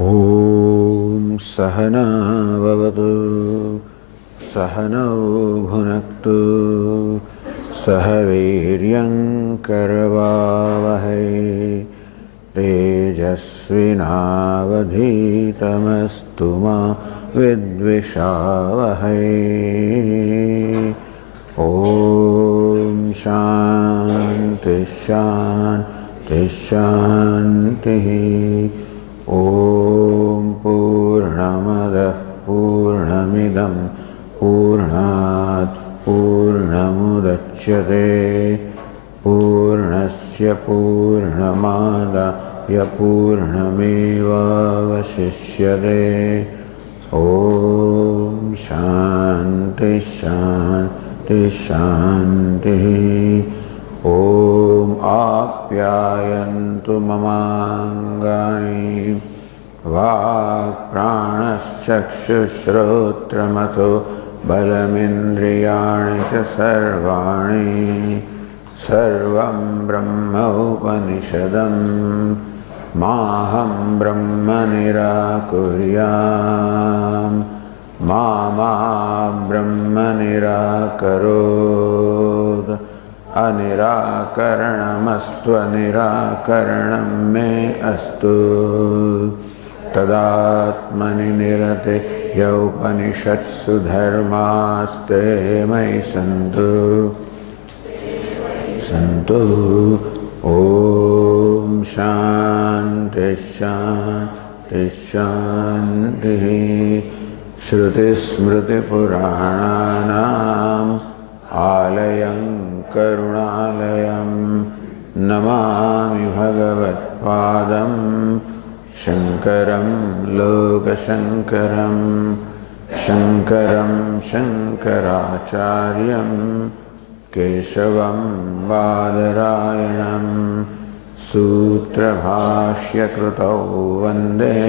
ॐ सहना भवतु सहनौ भुनक्तु सह वीर्यं करवावहै तेजस्विनावधीतमस्तु मा विद्विषावहै। ॐ शान्ति शान्ति शान्तिः। ॐ पूर्णमदः पूर्णमिदं पूर्णात् पूर्णमुदच्यते पूर्णस्य पूर्णमादाय पूर्णमेवावशिष्यते। ॐ शान्ति शान्ति शान्तिः। ॐ आप्यायन्तु ममाङ्गानि वाक्प्राणश्चक्षुश्रोत्रमथो बलमिन्द्रियाणि च सर्वाणि सर्वं ब्रह्म उपनिषदं माहं ब्रह्म निराकुर्याम् मा ब्रह्म निराकरोत्। अनिराकरणमस्तु अनिराकरणं मे अस्तु। तदात्मनि निरते यौपनिषत्सु धर्मास्ते मयि सन्तु सन्तु। ॐ शान्ति शान्ति शान्तिः। श्रुतिस्मृतिपुराणानाम् आलयं करुणालयं नमामि भगवत्पादं शङ्करं लोकशङ्करं शङ्करं शङ्कराचार्यं केशवं बादरायणं सूत्रभाष्यकृतौ वन्दे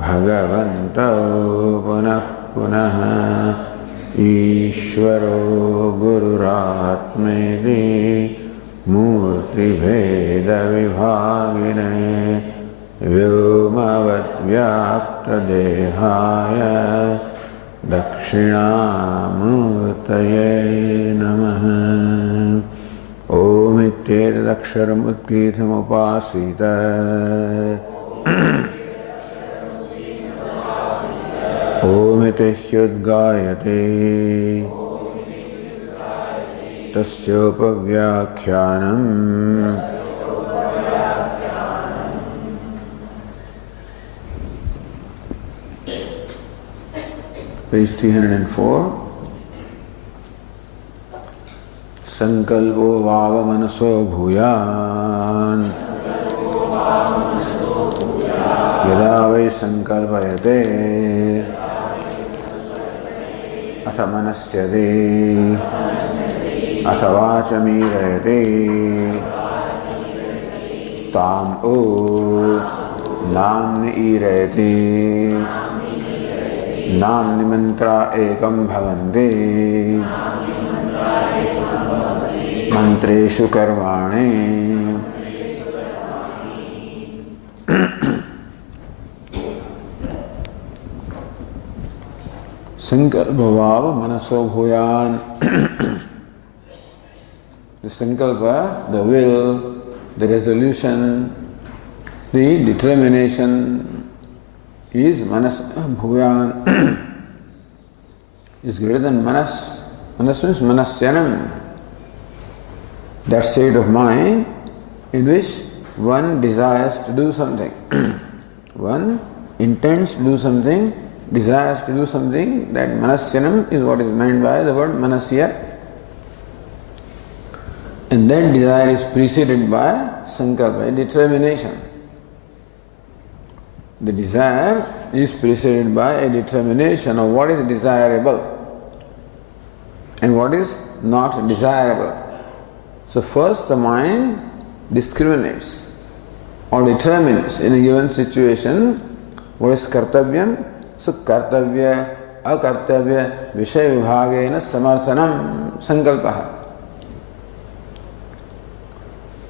भगवन्तौ पुनः पुनः। ईश्वरो गुरुरात्मेति मूर्तिभेदविभागिने व्योमवद्व्याप्तदेहाय दक्षिणामूर्तये नमः। ॐ इत्येतदक्षरमुद्गीतमुपासीत ओमिति ह्युद्गायते तस्योपव्याख्यानम्। Page 304. संकल्पो वाव मनसो भूयान् यदा वै संकल्पयते अथ मनस्यते अथ वाचमीरयते ताम् ओ नाम्नि ईरयते नाम्नि मन्त्रा एकं भवन्ति मंत्रेषु कर्माणि। संकल्प भाव मनसो Bhuyan. The sankalpa, the will, the resolution, the determination is manas bhuyan, is greater than manas. Manas means manasyanam. That state of mind in which one desires to do something. One intends to do something, desires to do something. That manasyanam is what is meant by the word manasya. And that desire is preceded by sankalpa, determination. The desire is preceded by a determination of what is desirable and what is not desirable. So first the mind discriminates or determines in a given situation what is kartavyam. So kartavya, akartavya, vishaya vibhagena samarthanam sankalpaha.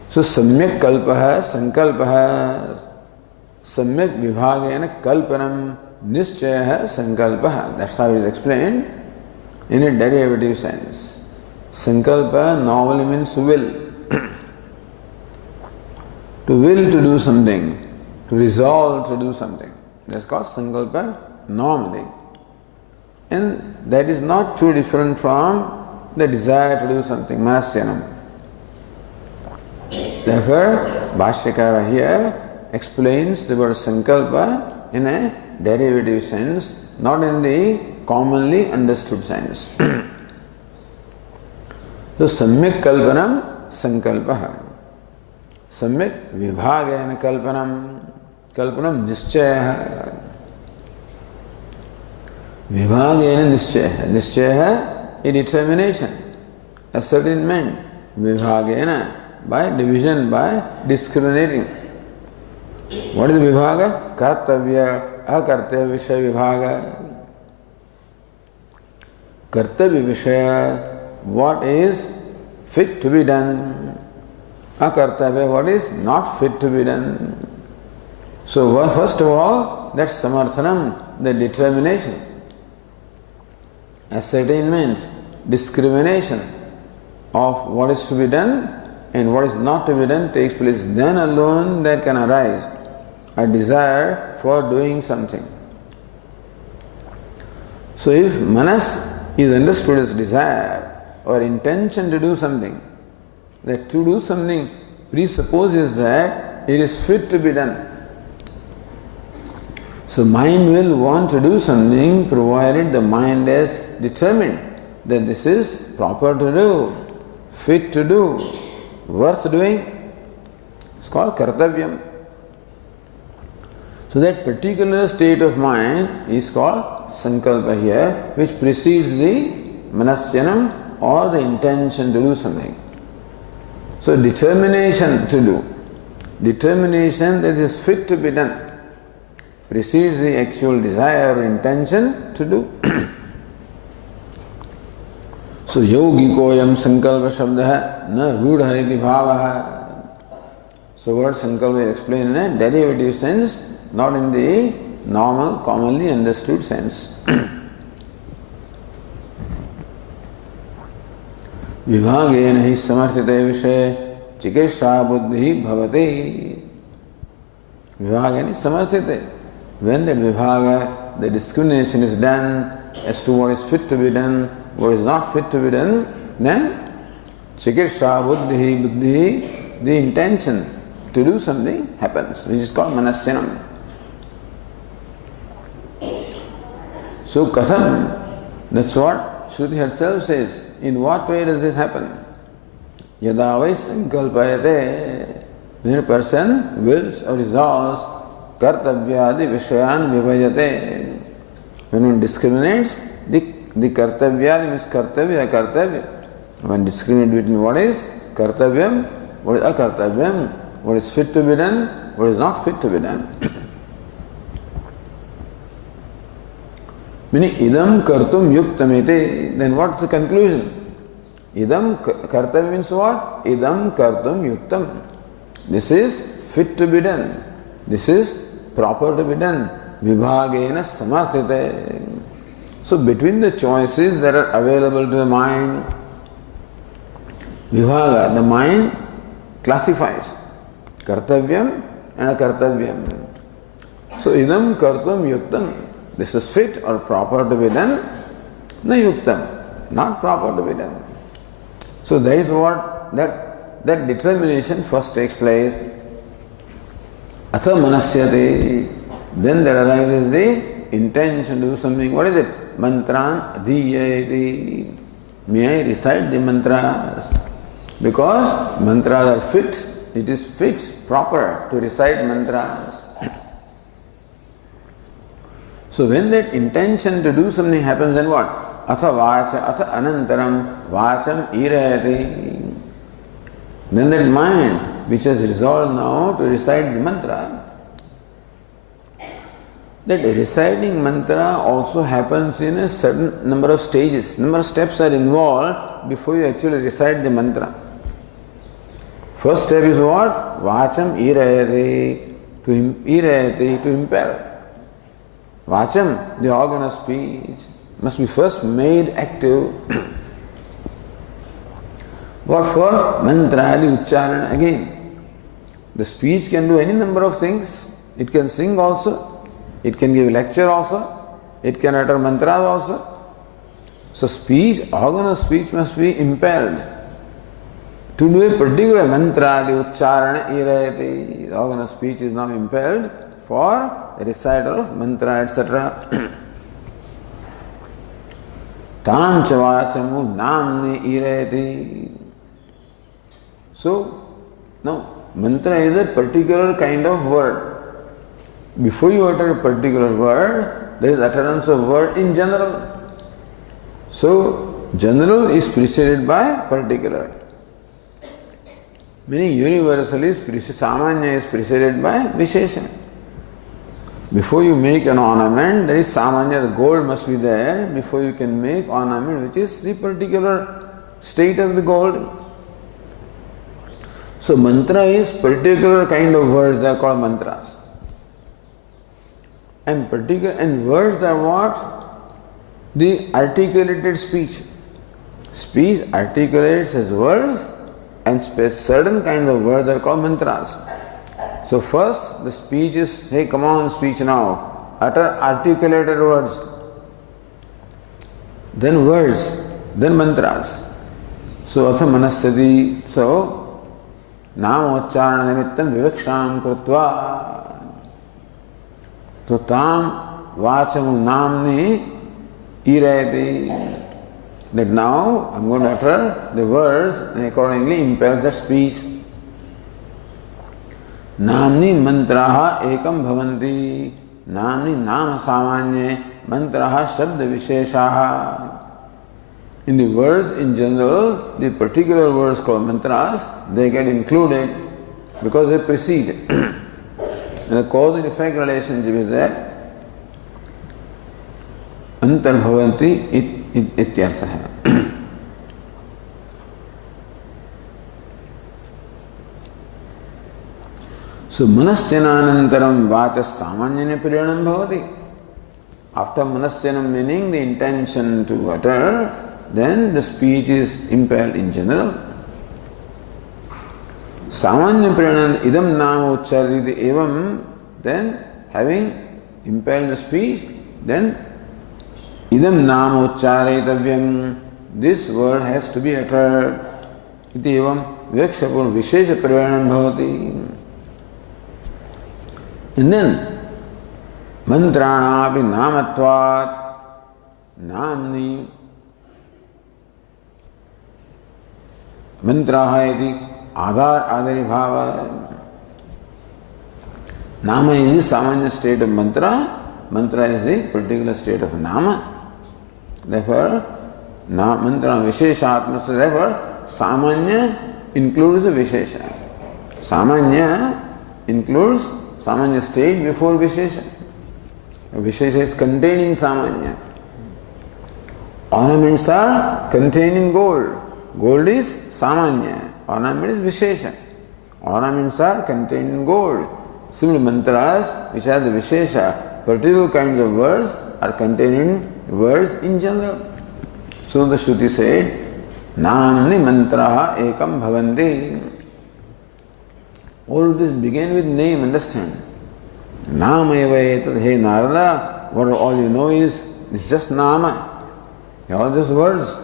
So samyak kalpaha, sankalpaha. Samyak vibhagena kalpanam nischaya sankalpa. That's how it is explained in a derivative sense. Sankalpa normally means will. To will to do something, to resolve to do something. That's called sankalpa normally. And that is not too different from the desire to do something, manasyanam. Therefore, Bhashyakara here explains the word sankalpa in a derivative sense, not in the commonly understood sense. So, samyak kalpanam sankalpa. Samyak vibhagena kalpanam nischaya. Vibhagena nischaya, a determination, ascertainment. Vibhagena, by division, by discriminating. What is vibhaga? Kartavya, akartavya vishaya vibhaga. Kartavya vishaya, what is fit to be done. Akartavya, what is not fit to be done. So first of all, that's samarthanam, the determination. Ascertainment, discrimination of what is to be done and what is not to be done takes place. Then alone there can arise a desire for doing something. So if manas is understood as desire or intention to do something, that to do something presupposes that it is fit to be done. So mind will want to do something provided the mind is determined that this is proper to do, fit to do, worth doing. It's called kartavyam. So that particular state of mind is called sankalpa here, which precedes the manasyanam or the intention to do something. So determination to do, determination that is fit to be done, precedes the actual desire or intention to do. So yogikoyam sankalpa shabdaha na rudha iti bhavaha. So word sankalpa is explained in a derivative sense, not in the normal, commonly understood sense. Vibhagena hi samarthite vishay chikisha buddhi bhavati. Vibhagena is samarthite. When that vibhaga, the discrimination is done as to what is fit to be done, what is not fit to be done, then chikirsha buddhi, the intention to do something happens, which is called manasyanam. So katham, that's what Shruti herself says. In what way does this happen? Yada vai sankalpayate, when a person wills or resolves kartavyadi vishayan vibhajate. When one discriminates, the kartavyadi means kartavya, akartavya. When discriminate between what is kartavyam, what is akartavyam, what is fit to be done, what is not fit to be done. Meaning, idam kartum yuktamete, then what's the conclusion? Idam kartavya means what? Idam kartum yuktam. This is fit to be done. This is proper to be done. Vibhagena samarthite. So between the choices that are available to the mind, vibhaga, the mind classifies kartavyam and akartavyam. So idam kartum yuktam. This is fit or proper to be done. Na yuktam, not proper to be done. So that is what that determination first takes place. Atha manasyate, then there arises the intention to do something. What is it? Mantran adhiyayati. May I recite the mantras? Because mantras are fit, it is fit, proper to recite mantras. So when that intention to do something happens, then what? Atha vacha, atha anantaram, vacham irayati. Then that mind which has resolved now to recite the mantra, that reciting mantra also happens in a certain number of stages. Number of steps are involved before you actually recite the mantra. First step is what? Vacham irayati, irayati, to impel. Vacham, the organ of speech, must be first made active. What for? Mantra, the ucharana again. The speech can do any number of things. It can sing also. It can give lecture also. It can utter mantras also. So speech, organ of speech must be impelled to do a particular mantra, the ucharana, irayati. The organ of speech is now impelled for the recital of mantra, etc. Tam chavachamu namni irayati. So, now, mantra is a particular kind of word. Before you utter a particular word, there is utterance of word in general. So, general is preceded by particular. Meaning universal is samanya is preceded by vishesha. Before you make an ornament, there is samanya, the gold must be there before you can make ornament which is the particular state of the gold. So mantra is particular kind of words, they are called mantras. And words are what? The articulated speech. Speech articulates as words, and certain kinds of words are called mantras. So first the speech is, hey, come on, speech now. Utter articulated words. Then words, then mantras. So atha manasyati. So namocharana nimittam viveksham krutva. So tam vachamu namni irayati. That now I am going to utter the words and accordingly impel that speech. Namni mantraha ekam bhavanti. Namni nama samanye mantraha shabda visheshaha. In the words in general, the particular words called mantras, they get included because they precede. And the cause and effect relationship is there. Antarbhavanti ityartha hai. So manasyananantaram vachas samanyane priyanam bhavati. After manasyanam meaning the intention to utter, then the speech is impelled in general. Samanya priyanam idam nama uchariti evam, then having impelled the speech, then idam nama ucharitavyam, this word has to be uttered. Iti evam vivekshapur vishesha priyanam bhavati. And then mantranapi namatvat namni mantraha iti adhar adari bhava. Nama is the samanya state of mantra. Mantra is the particular state of nama. Therefore, mantra visheshatma. Therefore, samanya includes the vishesha. Samanya includes samanya state before vishesha. Vishesha is contained in samanya. Ornaments are contained in gold. Gold is samanya. Ornament is vishesha. Ornaments are contained in gold. Similar mantras, which are the vishesha, particular kinds of words are contained in words in general. So the Shruti said, Namni mantraha ekam bhavanti. All of this began with name, understand. Namayeva etat, hey Narada, what all you know is, it's just nama. All just words.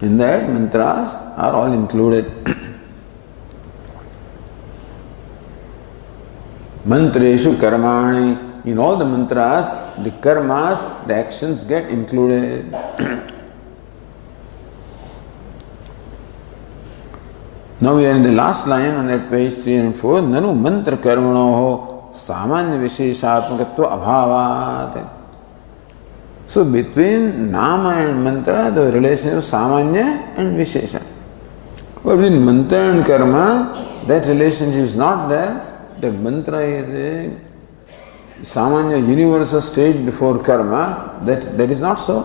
In that, mantras are all included. Mantreshu karmani. In all the mantras, the karmas, the actions get included. Now we are in the last line on that page 304. Nanu mantra karmanoho samanya visheshatmakatva abhavat. So between nama and mantra, the relation of samanya and vishesha. But between mantra and karma, that relationship is not there. That mantra is a samanya universal state before karma. That is not so.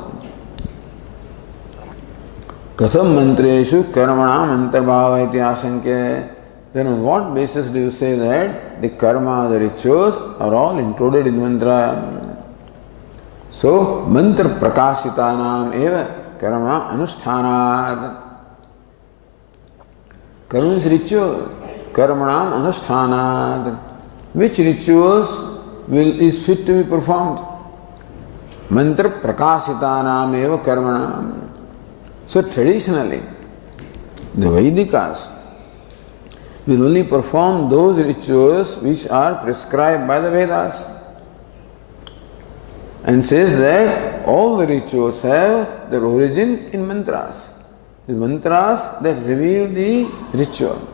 Katham mantreshu karmanam antarbhava iti asankya. then on what basis do you say that the karma, the rituals are all included in mantra? So, mantra prakashitanam eva karma anusthanad. Karma is ritual. Karmanam anusthanad. Which rituals is fit to be performed? Mantra prakashitanam eva karmanam. So traditionally, the Vedikas will only perform those rituals which are prescribed by the Vedas. And says that all the rituals have their origin in mantras. The mantras that reveal the ritual.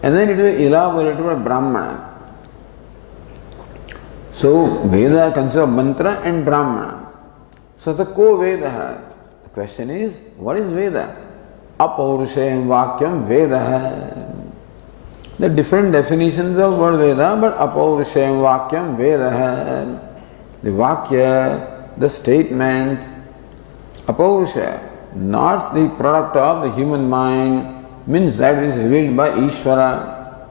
And then it will be elaborated by Brahmana. So Veda consists of mantra and Brahmana. So the ko-Veda. The question is, what is Veda? Apaurushayam Vakyam Veda. The different definitions of word Veda, but Apaurushayam Vakyam Veda. The Vakya, the statement, Apaurusha, not the product of the human mind, means that is revealed by Ishvara.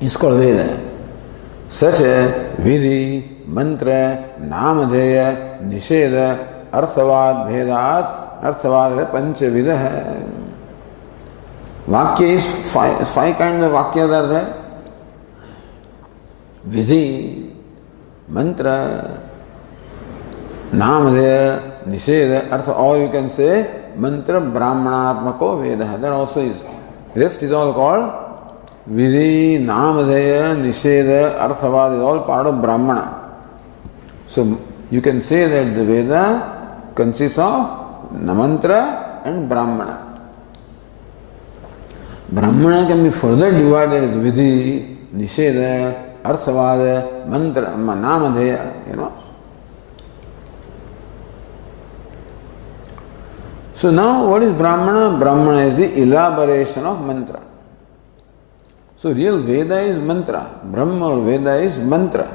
It's called Veda. Such a Vidhi, Mantra, Namadeya, Nisheda, Arthavad, Bhedat, Arthavad, Panchavidah. Vakya is five kinds of Vakyas are there. Vidhi, Mantra, Namadaya, Nisheda, Artha, or you can say Mantra Brahmanatmako Veda. That also is. Rest is all called Vidhi, Namadaya, Nisheda, Arthavad is all part of Brahmana. So you can say that the Veda consists of Mantra and Brahmana. Brahmana can be further divided as Vidhi, Nisheda, Arthavad, Mantra, Namadaya, you know. So now what is Brahmana? Brahmana is the elaboration of mantra. So real Veda is mantra. Brahma or Veda is mantra.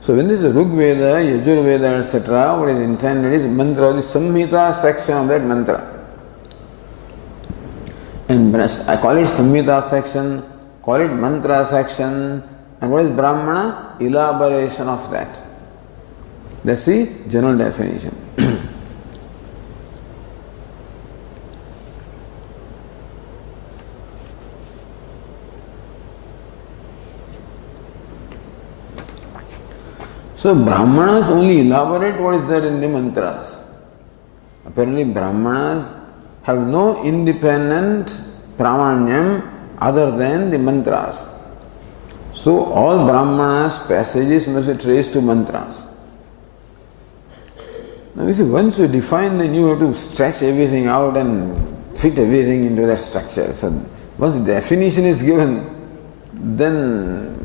So when this is Rig Veda, Yajur Veda, etc., what is intended is mantra, the Samhita section of that mantra. And I call it Samhita section, call it mantra section. And what is Brahmana? Elaboration of that. That's the general definition. So Brahmanas only elaborate what is there in the mantras. Apparently Brahmanas have no independent pramanyam other than the mantras. So all Brahmanas passages must be traced to mantras. Now you see, once you define, then you have to stretch everything out and fit everything into that structure. So once the definition is given, then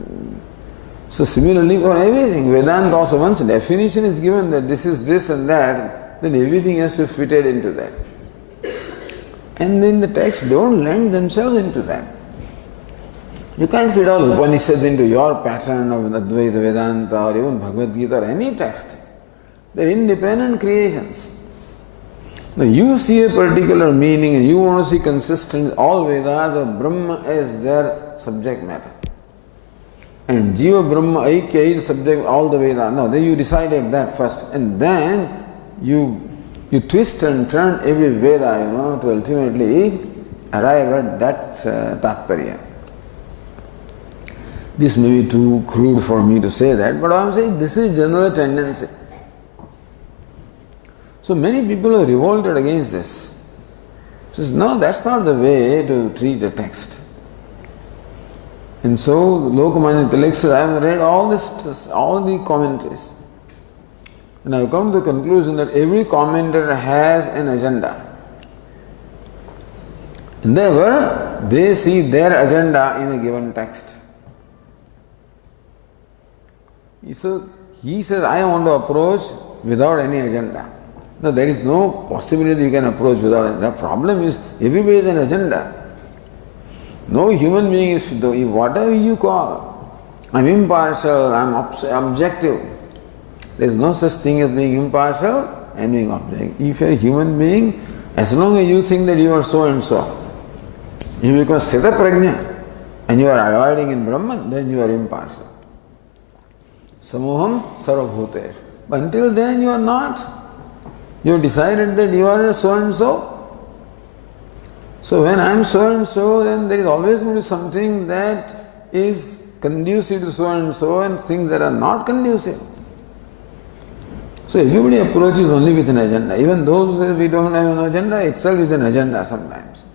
so similarly for everything, Vedanta also, once definition is given that this is this and that, then everything has to fit it into that. And then the texts don't lend themselves into that. You can't fit all Upanishads into your pattern of Advaita Vedanta or even Bhagavad Gita or any text. They're independent creations. Now you see a particular meaning and you want to see consistency. All Vedas of Brahma is their subject matter. And Jiva Brahma Aikya is subject of all the Vedas. No, then you decided that first. And then you twist and turn every Veda, to ultimately arrive at that Tatparya. This may be too crude for me to say that, but I am saying this is general tendency. So many people have revolted against this. Says, no, that's not the way to treat a text. And so Lokmanya Tilak says, I have read all the commentaries. And I have come to the conclusion that every commentator has an agenda. And therefore, they see their agenda in a given text. So he says, I want to approach without any agenda. No, there is no possibility you can approach without agenda. The problem is, everybody has an agenda. No human being is, whatever you call, I'm impartial, I'm objective. There is no such thing as being impartial and being objective. If you're a human being, as long as you think that you are so and so, You become Sthita Prajna and you are abiding in Brahman, then you are impartial. Samoham sarvabhutesh. But until then you are not. You have decided that you are so and so. So when I am so and so, then there is always going to be something that is conducive to so and things that are not conducive. So everybody approaches only with an agenda. Even those who say we don't have an agenda, itself is an agenda sometimes.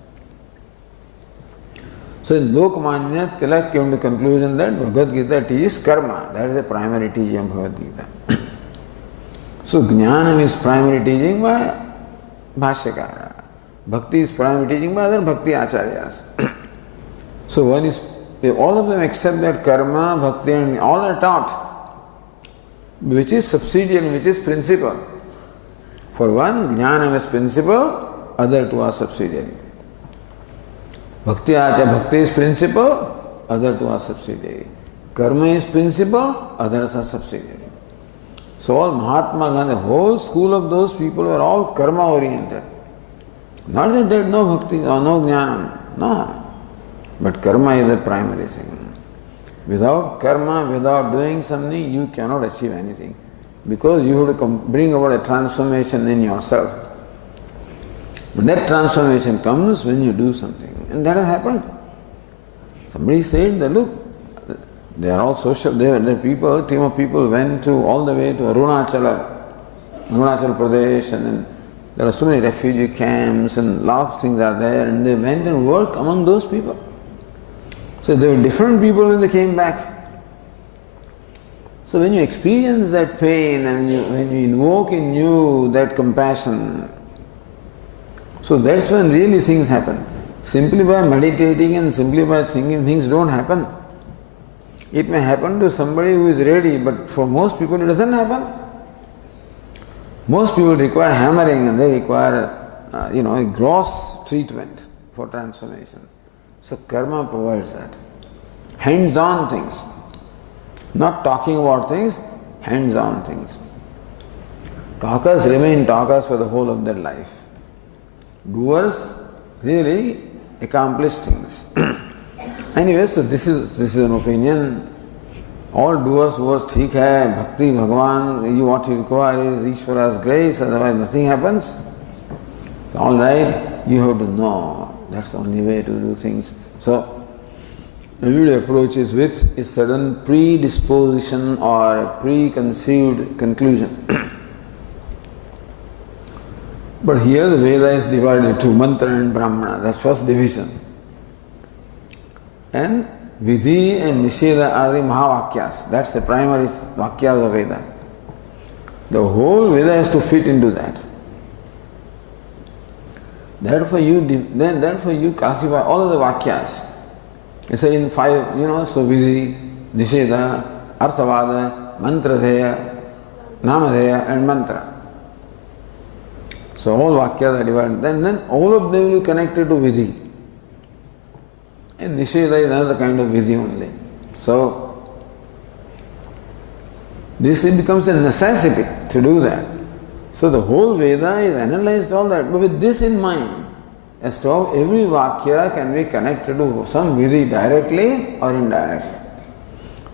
So in Lokmanya, Tilak came to the conclusion that Bhagavad Gita teaches karma. That is the primary teaching of Bhagavad Gita. So Jnanam is primary teaching by Bhashyakara. Bhakti is primary teaching by other Bhakti Acharyas. So one is, all of them accept that karma, bhakti and all are taught, which is subsidiary, which is principal. For one, Jnanam is principal, other two are subsidiary. Bhakti is principal, other two are subsidiary. Karma is principal, others are subsidiary. So all Mahatma Gandhi, the whole school of those people were all karma oriented. Not that they had no bhakti or no jnanam, no. But karma is the primary thing. Without karma, without doing something, you cannot achieve anything. Because you have to bring about a transformation in yourself. But that transformation comes when you do something. And that has happened. Somebody said that look, they are all social, the people, team of people went to all the way to Arunachal Pradesh, and then there are so many refugee camps and a lot of things are there, and they went and worked among those people. So they were different people when they came back. So when you experience that pain and when you invoke in you that compassion, so that's when really things happen. Simply by meditating and simply by thinking, things don't happen. It may happen to somebody who is ready, but for most people it doesn't happen. Most people require hammering and they require a gross treatment for transformation. So karma provides that. Hands-on things. Not talking about things, hands-on things. Talkers remain talkers for the whole of their life. Doers really accomplish things. Anyway, so this is an opinion. All doers, theek hai, bhakti, Bhagavan, what you require is Ishvara's grace, otherwise nothing happens. So all right, you have to know. That's the only way to do things. So, everybody approaches with a sudden predisposition or a preconceived conclusion. But here the Veda is divided into mantra and brahmana, that's first division. And Vidhi and Nisheda are the Mahavakyas, that's the primary Vakyas of Veda. The whole Veda has to fit into that. Therefore you classify all of the Vakyas. You say in 5, so Vidhi, Nisheda, Arthavada, Mantradeya, Namadeya and Mantra. So all Vakyas are divided. Then all of them will be connected to Vidhi. And Nisheda is another kind of Vidhi only. So this becomes a necessity to do that. So the whole Veda is analyzed all that, but with this in mind, as to how every Vakya can be connected to some Vidhi directly or indirectly.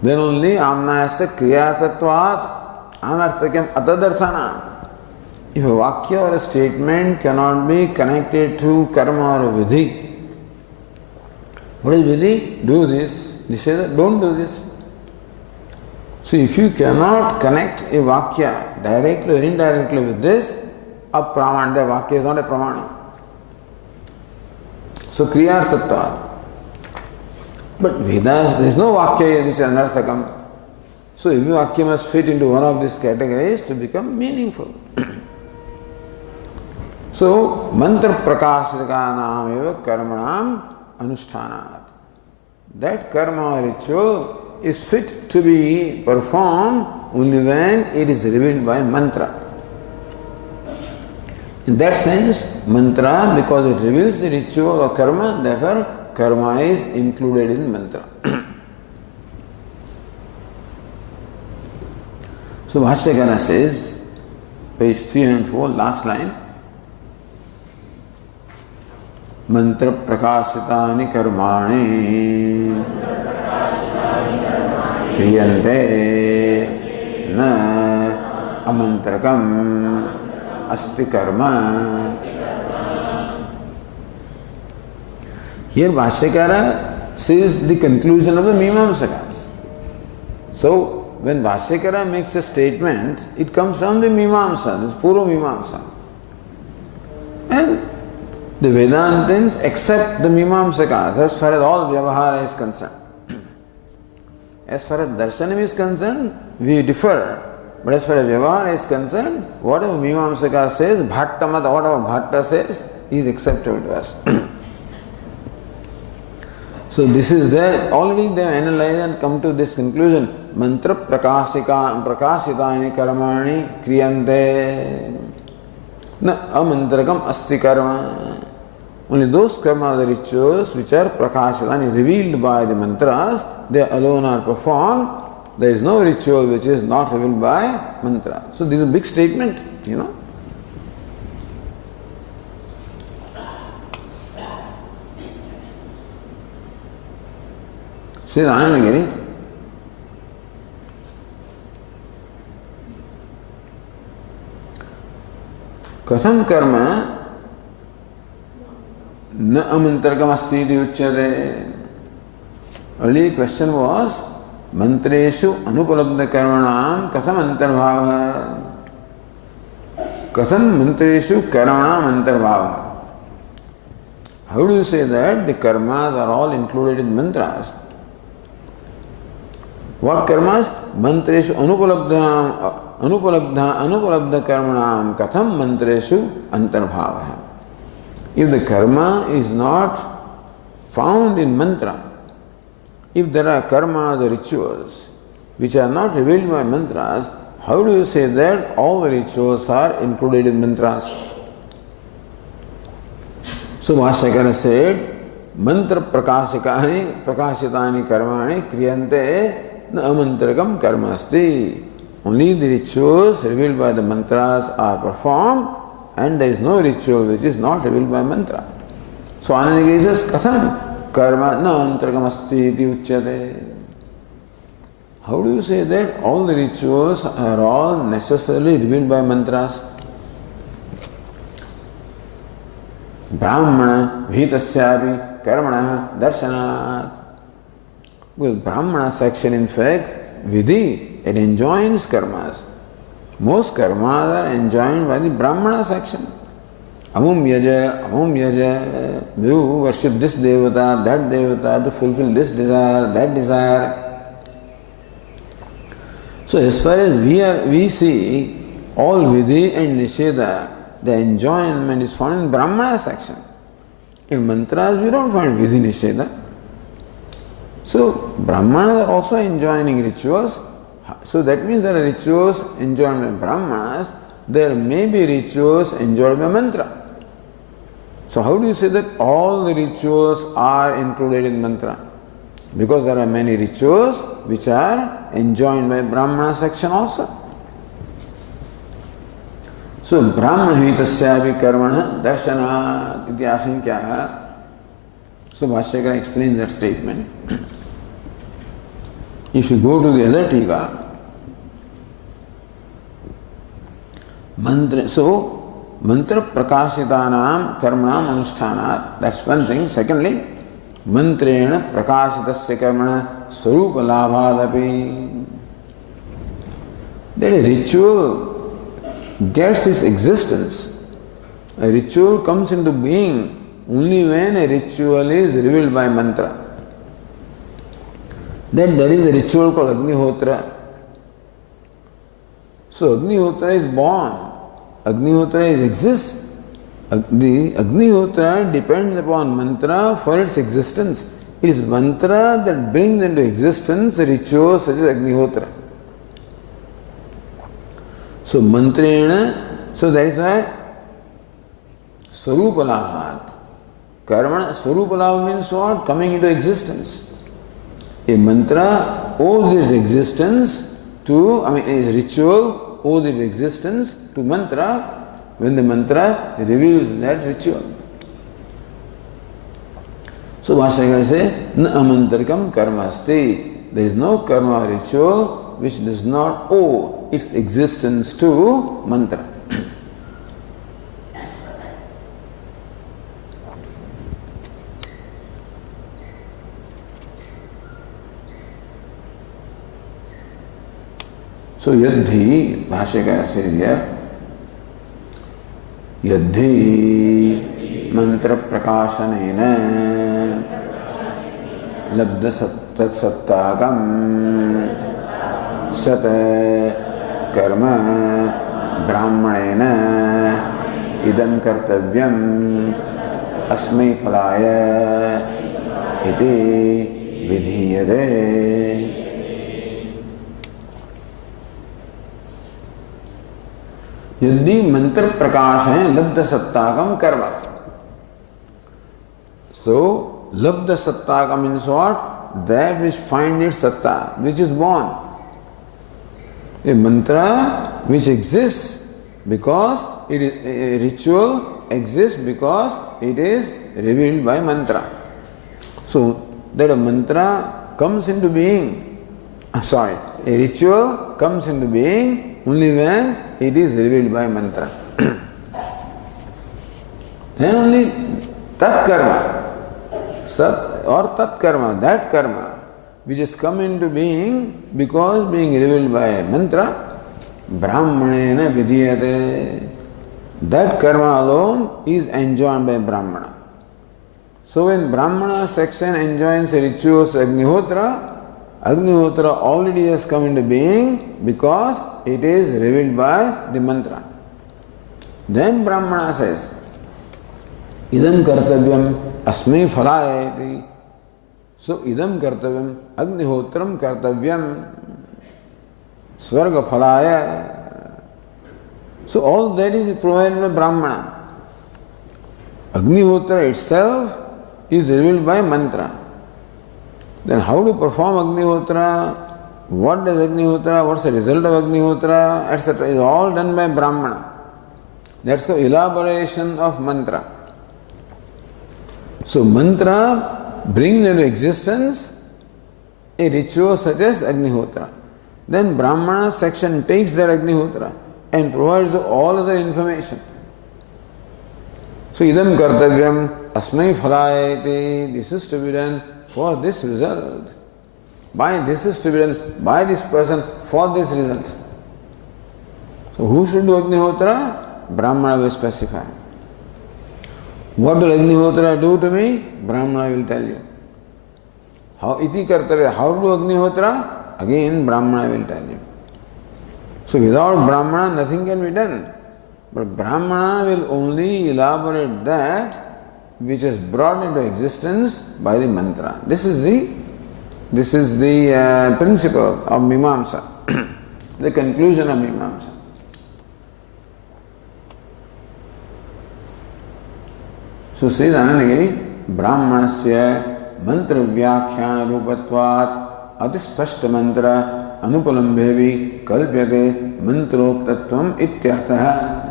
Then only Amnayasya Kriyatatvat Anarthakam Atadarthana. If a Vakya or a statement cannot be connected to karma or Vidhi, what is Vidhi? Do this. Nisheda, don't do this. So if you cannot connect a Vakya directly or indirectly with this, a Pramana, the Vakya is not a Pramana. So Kriyarthatvat. But Vedas, there is no Vakya which is Anarthakam. So every Vakya must fit into one of these categories to become meaningful. So Mantra Prakashikanam eva karmanam anushthanat. That karma ritual is fit to be performed only when it is revealed by mantra. In that sense, mantra, because it reveals the ritual or karma, therefore karma is included in mantra. So Bhashyakara says, page 304, last line, मंत्र प्रकाशितानि कर्माणि क्रियन्ते न अमंत्रकम् अस्ति कर्म. Here Bhashyakara says the conclusion of the Mimamsakas. So when Bhashyakara makes a statement, it comes from the Mimamsa, this Purva Mimamsa. And the Vedantins accept the Mimamsakas as far as all Vyavahara is concerned. As far as Darshanam is concerned, we differ. But as far as Vyavahara is concerned, whatever Mimamsaka says, Bhatta Mata, whatever Bhatta says, is acceptable to us. So this is there. Already they have analyzed and come to this conclusion. Mantra prakashitani karmani kriyante na amantrakam asti karma. Only those karma, the rituals which are prakashitani, revealed by the mantras, they alone are performed. There is no ritual which is not revealed by mantra. So this is a big statement, you know. Says Anandagiri, Katham karma na amantarkam asti iti uchyate. Earlier question was, Mantreshu anupalabdha karmanam katham antarbhava. Katham mantreshu karmanam antarbhava. How do you say that the karmas are all included in mantras? What karmas? Mantreshu anupalabdha karmanam katham mantreshu antarbhava. If the karma is not found in mantra, if there are karma, the rituals, which are not revealed by mantras, how do you say that all the rituals are included in mantras? So Bhashyakara said, Mantra prakashitani karmani kriyante na amantrakam karma asti. Only the rituals revealed by the mantras are performed, and there is no ritual which is not revealed by mantra. So Anandagiri says, Katham karma na amantrakam asti iti uchyate. How do you say that all the rituals are all necessarily revealed by mantras? Brahmana bhitasyapi karmana darshanat. Because Brahmana section, in fact, Vidhi, it enjoins karmas. Most karmas are enjoined by the Brahmana section. Amum yaja, you worship this devata, that devata, to fulfill this desire, that desire. So as far as we see, all Vidhi and Nisheda, the enjoyment is found in Brahmana section. In mantras, we don't find Vidhi Nisheda. So Brahmanas are also enjoining rituals. So that means there are rituals enjoyed by Brahmanas. There may be rituals enjoyed by mantra. So how do you say that all the rituals are included in mantra? Because there are many rituals which are enjoined by Brahmana section also. So Brahmana hitasyapi karmana darshanat iti asankya. So Bhashyakara explains that statement. If you go to the other tika, mantra prakashitanam karmanam anushthanat, that's one thing. Secondly, mantrena prakashitasya karmana swarupa labhadapi. That a ritual gets its existence. A ritual comes into being only when a ritual is revealed by mantra. Then there is a ritual called Agnihotra. So Agnihotra is born. Agnihotra exists. The Agnihotra depends upon mantra for its existence. It is mantra that brings into existence a ritual such as Agnihotra. So mantrena, so that is why Swarupa Labhat. Karma, Swarupa Labha means what? Coming into existence. A mantra owes its existence to, a ritual owes its existence to mantra when the mantra reveals that ritual. So Bhashyakara says, na amantarikam karma asti. There is no karma or ritual which does not owe its existence to mantra. So Yadhi, Bhashyakara says here, Yadhi mantra prakashanena labda sattakam sat karma brahmanena idam kartavyam asmai phalaya iti vidhiyate. यदि मंत्र प्रकाश है लब्ध सत्ताकम कर्म. So लब्ध सत्ताकम means what? That which finds its satta, which is born. A mantra which exists because it is a ritual exists because it is revealed by mantra. So that a mantra comes into being. A ritual comes into being only when it is revealed by mantra. Then only tat karma, sat or tat karma, that karma which has come into being because being revealed by mantra, brahmanena vidhiyate. That karma alone is enjoined by Brahmana. So when Brahmana section enjoins a ritual Agnihotra, Agnihotra already has come into being because it is revealed by the mantra. Then Brahmana says, idam kartavyam asmai phalaya. So idam kartavyam agnihotram kartavyam swarga phalaya. So all that is provided by Brahmana. Agnihotra itself is revealed by mantra. Then how to perform Agnihotra, what does Agnihotra, what's the result of Agnihotra, etc. is all done by Brahmana. That's the elaboration of mantra. So mantra brings into existence a ritual such as Agnihotra. Then Brahmana section takes that Agnihotra and provides all other information. So idam kartavyam asmai phalayate, this is to be done for this result. This is to be done by this person for this result. So who should do Agnihotra? Brahmana will specify. What will Agnihotra do to me? Brahmana will tell you. How iti kartavya, how to do Agnihotra? Again Brahmana will tell you. So without Brahmana nothing can be done. But Brahmana will only elaborate that which is brought into existence by the mantra. This is the principle of Mimamsa, the conclusion of Mimamsa. So says Anandagiri, Brahmanasya mantra vyakhyana rupatvat atispashta mantra anupalambevi kalpyate mantroktatvam ityarthaha.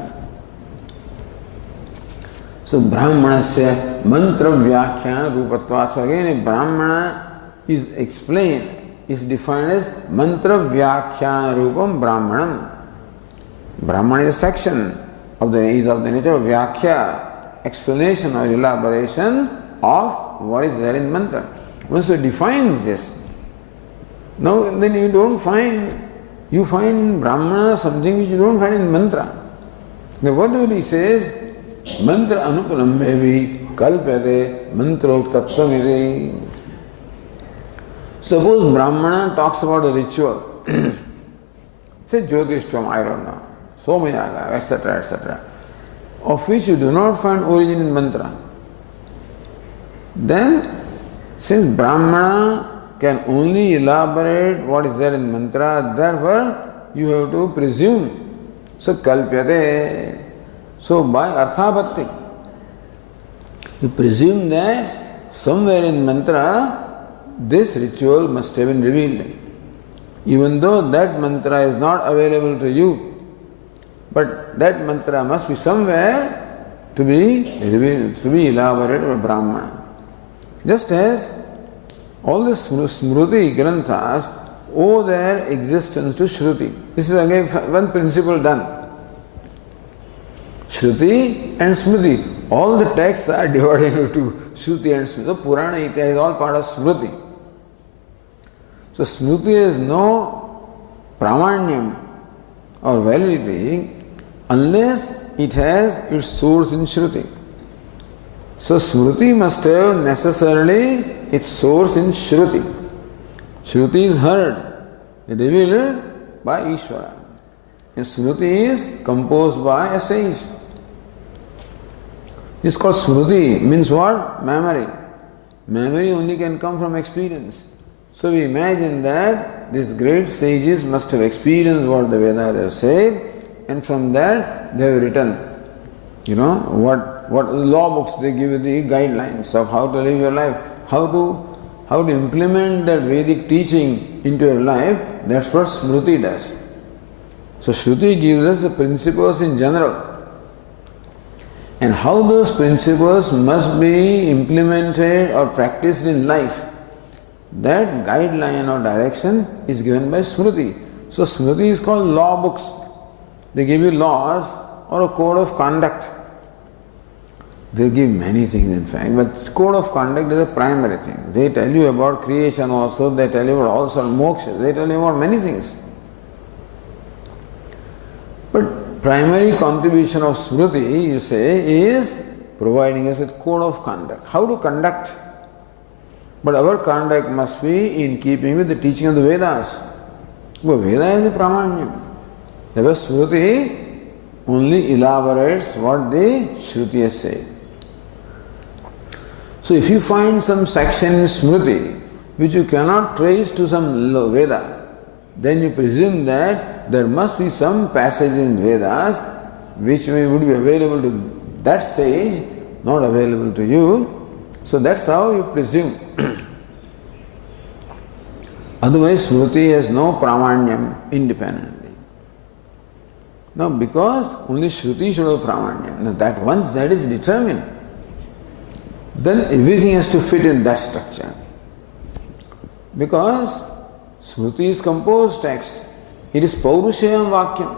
So Brahmanasya mantra vyakhyana rupatvat. So again a Brahmana is explained, is defined as mantra vyakhyana rupam Brahmanam. Brahmana is a section of the nature of vyakhya, explanation or elaboration of what is there in mantra. Once you define this, now then you find in Brahmana something which you don't find in mantra. Now whatever he says, mantra anupalambevi kalpyate mantroktatvam. Suppose Brahmana talks about a ritual, say Jyotishtam, I don't know, Somayaga, etc., etc., of which you do not find origin in mantra. Then, since Brahmana can only elaborate what is there in mantra, therefore you have to presume. So kalpyate. So by arthabhakti, you presume that somewhere in mantra this ritual must have been revealed. Even though that mantra is not available to you, but that mantra must be somewhere to be revealed, to be elaborated by Brahmana. Just as all the Smruti Granthas owe their existence to Shruti. This is again one principle done. Shruti and Smriti. All the texts are divided into Shruti and Smriti. So Purana Itihasa is all part of Smriti. So Smriti has no pramanyam or validity unless it has its source in Shruti. So Smriti must have necessarily its source in Shruti. Shruti is heard, revealed by Ishvara. And Smriti is composed by a sage. It's called Smriti, means what? Memory. Memory only can come from experience. So we imagine that these great sages must have experienced what the Vedas have said, and from that they have written. What law books, they give you the guidelines of how to live your life, how to implement that Vedic teaching into your life. That's what Smriti does. So Shruti gives us the principles in general, and how those principles must be implemented or practiced in life. That guideline or direction is given by Smriti. So Smriti is called law books. They give you laws or a code of conduct. They give many things in fact, but code of conduct is a primary thing. They tell you about creation also, they tell you about also moksha, they tell you about many things. But primary contribution of Smriti, you say, is providing us with code of conduct. How to conduct? But our conduct must be in keeping with the teaching of the Vedas. But Veda is the pramanyam. The Smriti only elaborates what the Shruti has said. So if you find some section in Smriti which you cannot trace to some Veda, then you presume that there must be some passage in Vedas which would be available to that sage, not available to you. So that's how you presume. Otherwise, Smriti has no pramanyam independently. Now, because only Shruti should have pramanyam. Now, that once that is determined, then everything has to fit in that structure. Because Smriti is composed text. It is Paurushayam Vakyam.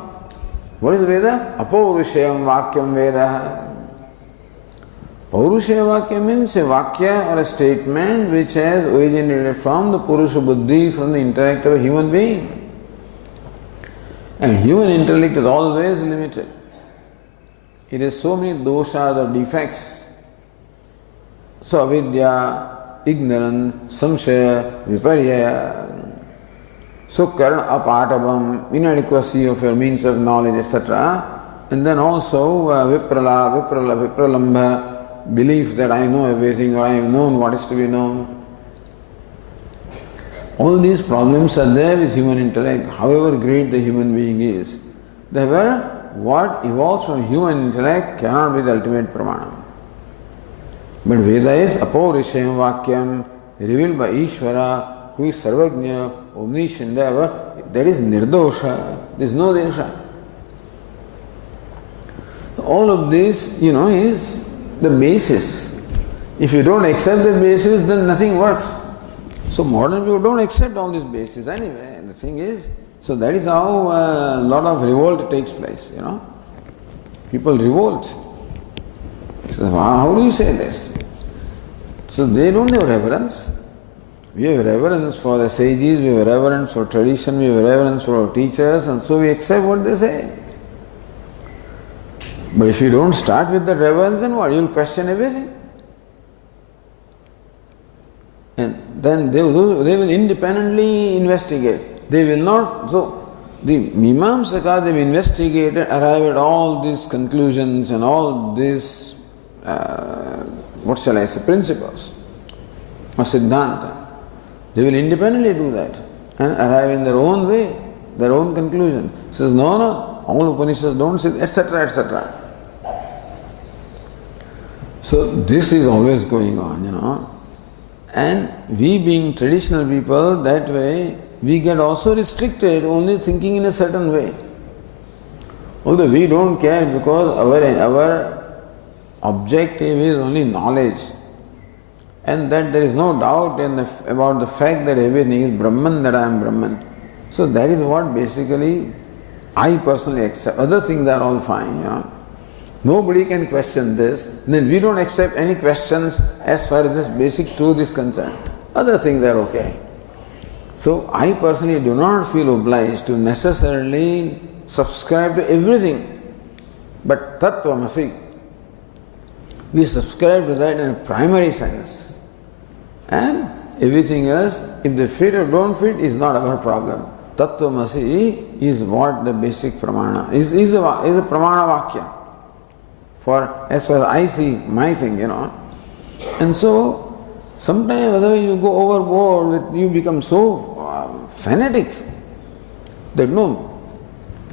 What is Veda? Apaurushayam Vakyam Veda. Paurushaya Vakya means a Vakya or a statement which has originated from the Purusha Buddhi, from the intellect of a human being. And human intellect is always limited. It has so many doshas or defects. So avidya, ignorance, samshaya, viparya. So karna apatavam, inadequacy of your means of knowledge, etc. And then also vipralambha, belief that I know everything or I have known what is to be known. All these problems are there with human intellect, however great the human being is. Therefore, what evolves from human intellect cannot be the ultimate pramana. But Veda is Apaurishayam Vakyam, revealed by Ishvara, who is Sarvajna, omniscient, that is Nirdosha, there is no desha. All of this, is the basis. If you don't accept the basis, then nothing works. So modern people don't accept all these bases anyway. The thing is, so that is how a lot of revolt takes place, People revolt. So how do you say this? So they don't have reverence. We have reverence for the sages, we have reverence for tradition, we have reverence for our teachers, and so we accept what they say. But if you don't start with the reverence, then what? You will question everything. And then they will independently investigate. They will not. So the Mimamsaka, they have investigated, arrived at all these conclusions and all these, principles or Siddhanta. They will independently do that and arrive in their own way, their own conclusion. Says, no, all Upanishads don't say, etc., etc. So this is always going on, And we being traditional people, that way, we get also restricted only thinking in a certain way. Although we don't care because our objective is only knowledge. and that there is no doubt about the fact that everything is Brahman, that I am Brahman. So that is what basically I personally accept. Other things are all fine, Nobody can question this. Then we don't accept any questions as far as this basic truth is concerned. Other things are okay. So I personally do not feel obliged to necessarily subscribe to everything. But Tattvamasi, we subscribe to that in a primary sense. And everything else, if they fit or don't fit, is not our problem. Tattvamasi is what the basic pramana is a pramana vakya. For as far as I see my thing, And so, sometimes otherwise you go overboard, you become so fanatic that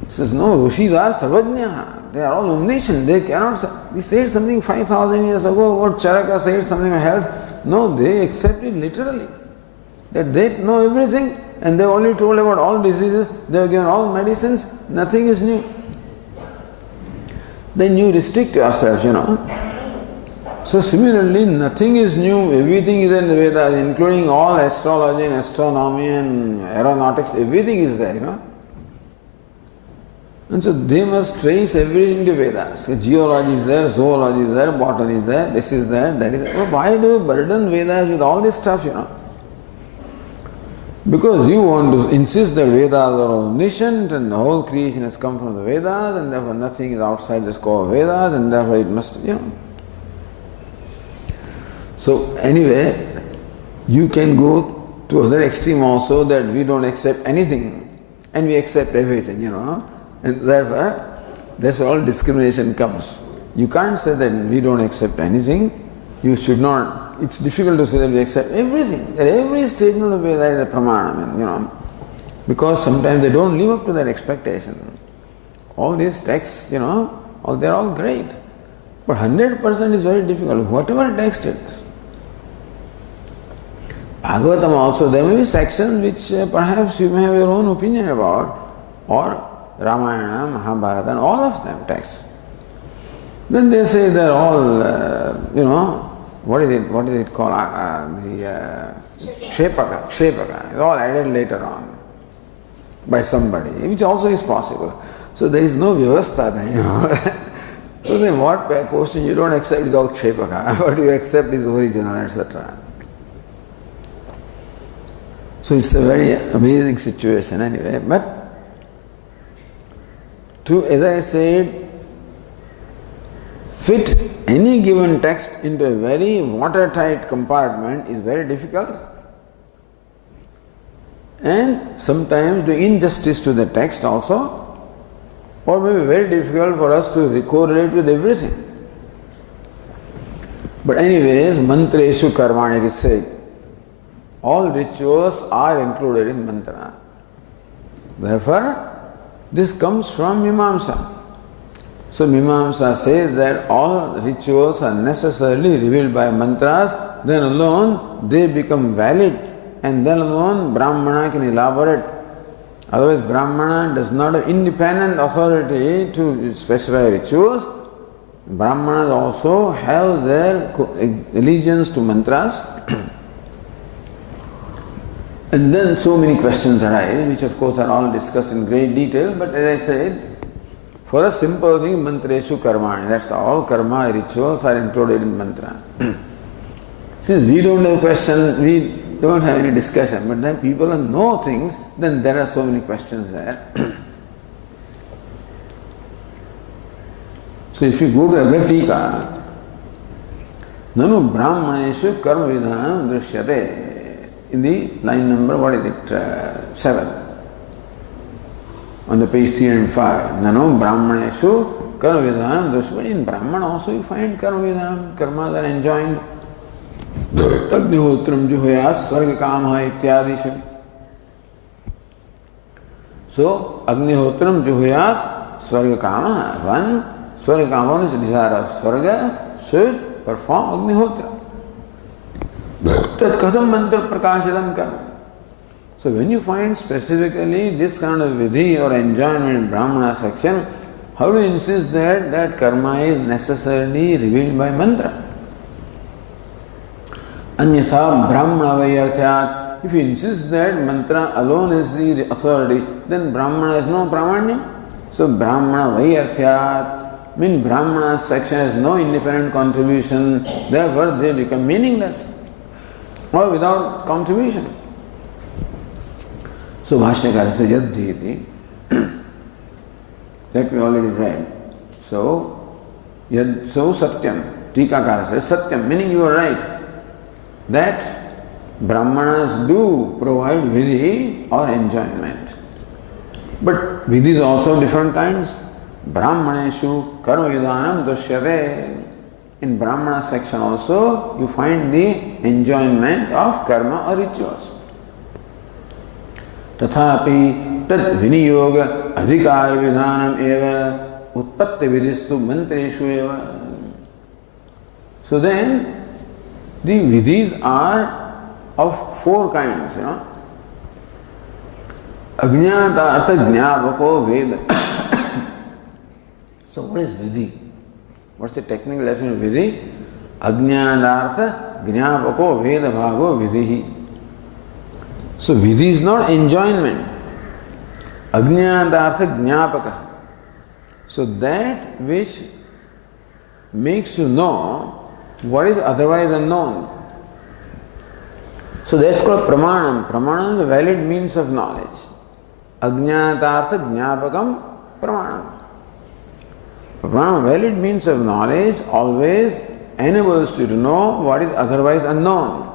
says no, Rishis are Sarvajna, they are all omniscient, they cannot, we said something 5,000 years ago, what Charaka said something about health, no, they accept it literally, that they know everything and they only told about all diseases, they have given all medicines, nothing is new. Then you restrict yourself, So similarly, nothing is new, everything is in the Vedas, including all astrology and astronomy and aeronautics, everything is there, And so they must trace everything to Vedas. Geology is there, zoology is there, botany is there, this is there, that is there. Well, why do you burden Vedas with all this stuff, Because you want to insist that Vedas are omniscient and the whole creation has come from the Vedas and therefore nothing is outside the scope of Vedas and therefore it must, So anyway, you can go to other extreme also that we don't accept anything and we accept everything, And therefore, that's all discrimination comes. You can't say that we don't accept anything. You should not. It's difficult to say that we accept everything. That every statement of Veda is a pramana, Because sometimes they don't live up to that expectation. All these texts, they're all great. But 100% is very difficult, whatever text it is. Bhagavatam also, there may be sections which perhaps you may have your own opinion about, or Ramayana, Mahabharata, and all of them texts. Then they say they're all, what is it called? Kshepaka. It's all added later on by somebody, which also is possible. So there is no vyavastha then, So then what portion you don't accept is all Kshepaka, what you accept is original, etc. So it's a very amazing situation anyway. But to, as I said, fit any given text into a very watertight compartment is very difficult, and sometimes do injustice to the text also, or may be very difficult for us to correlate with everything. But anyways, mantreshu karmani, it is said, all rituals are included in mantra. Therefore, this comes from Mimamsa. So Mimamsa says that all rituals are necessarily revealed by mantras, then alone they become valid, and then alone Brahmana can elaborate. Otherwise Brahmana does not have independent authority to specify rituals. Brahmanas also have their allegiance to mantras. And then so many questions arise, which of course are all discussed in great detail, but as I said, for a simple thing, mantreshu karmani, that's all karma rituals are included in mantra. Since we don't have questions, we don't have any discussion, but then people know things, then there are so many questions there. So if you go to Agatika, nanu brahmaneshu karma vidhanam drishyate. In the line number, 7. On the page 305. Nano brahmaneshu karma vidhanam drishyate. In Brahman also you find karma vidhanam, karmas are enjoined. Agnihotram juhoyat swarga kamaha ityadishu. So, Agnihotram juhoyat swarga kamaha. One, swarga kamaha is the desire of swarga, should perform Agnihotra. Tat katham mantra prakashitam karma. So when you find specifically this kind of vidhi or enjoyment in Brahmana section, how do you insist that karma is necessarily revealed by mantra? Anyatha Brahmana Vayarthyat. If you insist that mantra alone is the authority, then Brahmana has no pramanyam. So Brahmana Vayarthyat means Brahmana's section has no independent contribution, therefore they become meaningless or without contribution. So Bhashyakara says Yadhiti, that we already read. So Satyam, Tikakara says Satyam, meaning you are right, that Brahmanas do provide vidhi or enjoyment. But vidhi is also different kinds. Brahmaneshu karma vidanam drishyate. In Brahmana section also you find the enjoyment of karma or rituals. Tathapi tad viniyoga adhikar vidhanam eva utpatti vidhistu mantreshu eva. So then the vidhis are of four kinds, Ajñāta artha jñāpako veda. So what is vidhi? What's the technical definition of vidhi? Ajñānārtha jñāpako veda bhago vidhi. So vidhi is not enjoyment. Ajñānārtha jñāpaka. So that which makes you know what is otherwise unknown. So that's called pramanam. Pramanam is a valid means of knowledge. Ajñātartha jñāpakam pramanam. Pramanam, valid means of knowledge, always enables you to know what is otherwise unknown.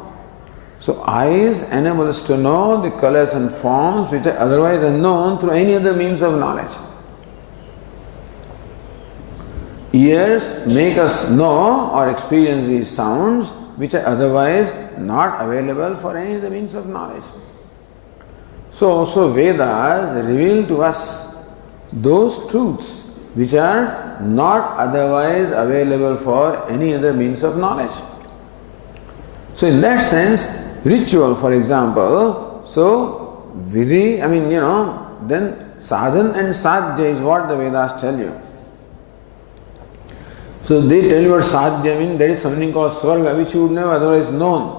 So eyes enable us to know the colors and forms which are otherwise unknown through any other means of knowledge. Ears make us know or experience these sounds which are otherwise not available for any other means of knowledge. So also Vedas reveal to us those truths which are not otherwise available for any other means of knowledge. So in that sense, ritual, for example, so vidhi, then sadhan and sadhya is what the Vedas tell you. So they tell you what sadhya means, there is something called swarga which you would never otherwise known.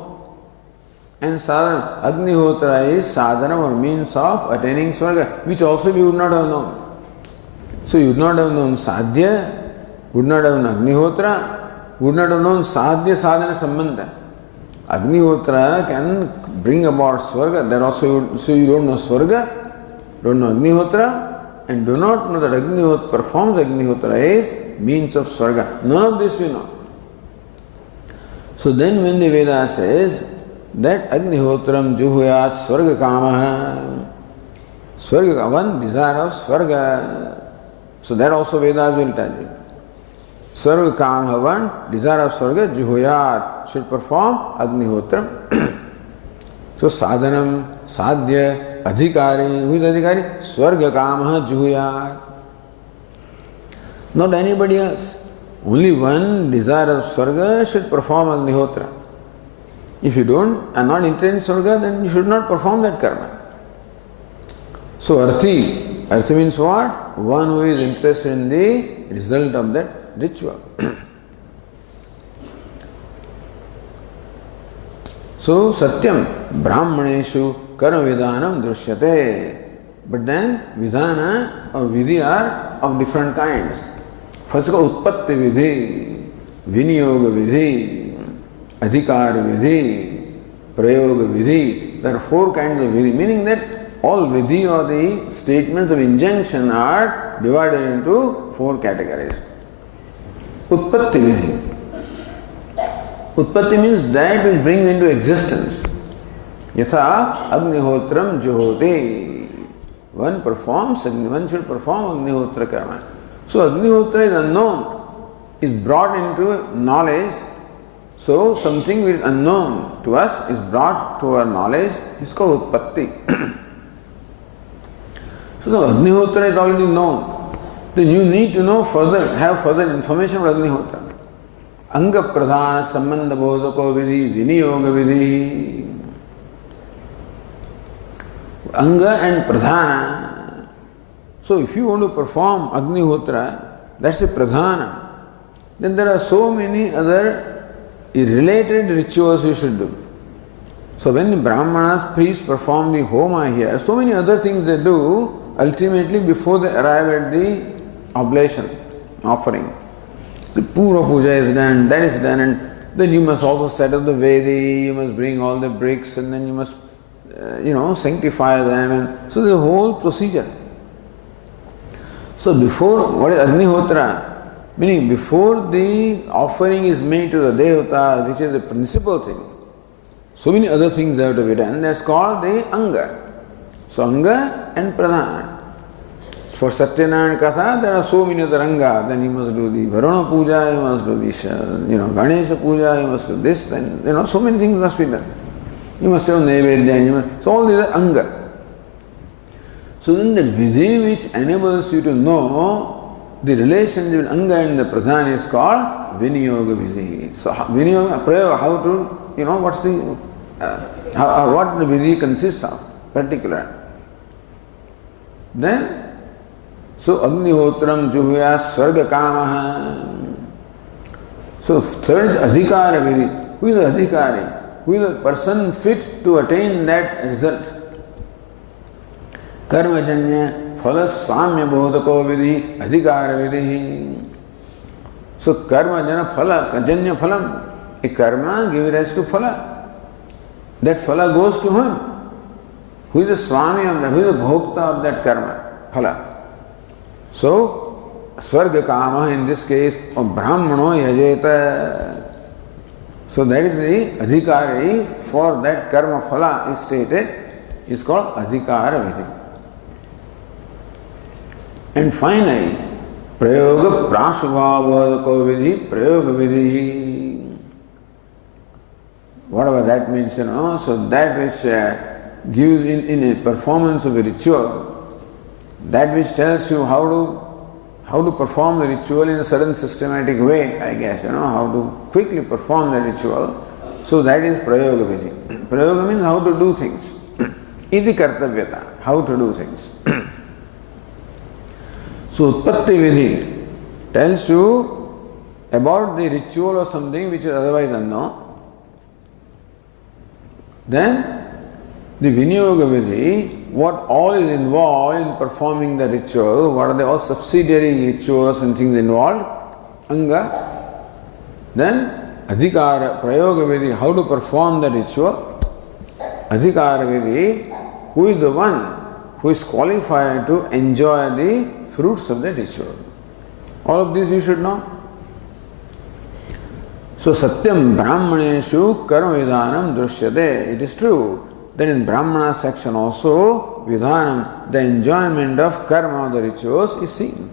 And sadhana, Agnihotra is sadhana or means of attaining swarga, which also you would not have known. So you would not have known sadhya, would not have known Agnihotra, would not have known sadhya sadhana sambandha. Agnihotra can bring about swarga, that also so you don't know swarga, don't know Agnihotra, and do not know that Agnihotra performs Agnihotra is means of swarga. None of this we know. So then when the Veda says that Agnihotram juhuyat swarga kamaha, swarga, one desire of swarga. So that also Vedas will tell you. Swarga kamaha, one desire of swarga, juhuyat, should perform Agnihotram. So sadhanam, sadhya, adhikari, who is adhikari? Swarga kamaha juhuyat. Not anybody else. Only one desire of swarga should perform Agnihotra. If you are not interested in swarga, then you should not perform that karma. So arthi means what? One who is interested in the result of that ritual. So satyam brahmaneshu karma vidanam drishyate. But then vidhana or vidhi are of different kinds. First of all, utpatti vidhi, viniyoga vidhi, adhikar vidhi, prayoga vidhi. There are four kinds of vidhi, meaning that all vidhi or the statements of injunction are divided into four categories. Utpatti vidhi. Utpatti means that which brings into existence. Yatha Agnihotram juhoti. One should perform Agnihotra karma. So Agnihotra is unknown, is brought into knowledge. So something which is unknown to us is brought to our knowledge, is called Utpatti. So the Agnihotra is already known. Then you need to know further, have further information about Agnihotra. Anga pradhana sambandha bodhako vidhi, viniyoga vidhi. Anga and pradhana. So if you want to perform Agnihotra, that's a pradhana. Then there are so many other related rituals you should do. So when the Brahmanas, priests perform the homa here, so many other things they do ultimately before they arrive at the oblation, offering. The Pura Puja is done, that is done, and then you must also set up the Vedi, you must bring all the bricks, and then you must, sanctify them. And so the whole procedure. So before, what is Agnihotra? Meaning before the offering is made to the Devata, which is the principal thing, so many other things have to be done. That's called the Anga. So Anga and Pradhana. For Satyanarayana Katha, there are so many other Anga. Then you must do the Varuna Puja, you must do this, Ganesha Puja, you must do this, then, so many things must be done. You must have Naivedya, so all these are Anga. So then the Vidhi which enables you to know the relationship between Anga and the Pradhana is called Viniyoga Vidhi. So Viniyoga, Prayoga, how to, what's the, what the Vidhi consists of, particular. Then, so Agnihotram Juhya Swarga Kamaha. So third is Adhikara Vidhi. Who is Adhikari? Who is a person fit to attain that result? Karmajanya Phala Swamya Bodhako Vidhi Adhikara Vidhi. So Karmajanya Phala, Janya Phalam. A karma gives rise to Phala. That Phala goes to him. Who is the Swami of that? Who is the Bhokta of that karma? Phala. So, Swarga Kama in this case, or Brahmano Yajeta. So that is the Adhikari for that karma phala is stated, is called Adhikara Vidhi. And finally, Prayoga Prashubhavadako Vidhi, Prayoga Vidhi. Whatever that means, so that which gives in a performance of a ritual, that which tells you how to perform the ritual in a certain systematic way, I guess, how to quickly perform the ritual. So that is Prayoga Vidhi. Prayoga means how to do things. Iti Kartavyata, how to do things. So Utpatti Vidhi tells you about the ritual or something which is otherwise unknown. Then the Viniyoga Vidhi, what all is involved in performing the ritual, what are the all subsidiary rituals and things involved, Anga. Then Adhikara, Prayoga Vidhi, how to perform the ritual. Adhikara Vidhi, who is the one who is qualified to enjoy the fruits of the ritual. All of this you should know. So Satyam Brahmaneshu Karma Vidhanam Drushyate. It is true that in Brahmana section also, Vidhanam, the enjoyment of karma of the rituals is seen.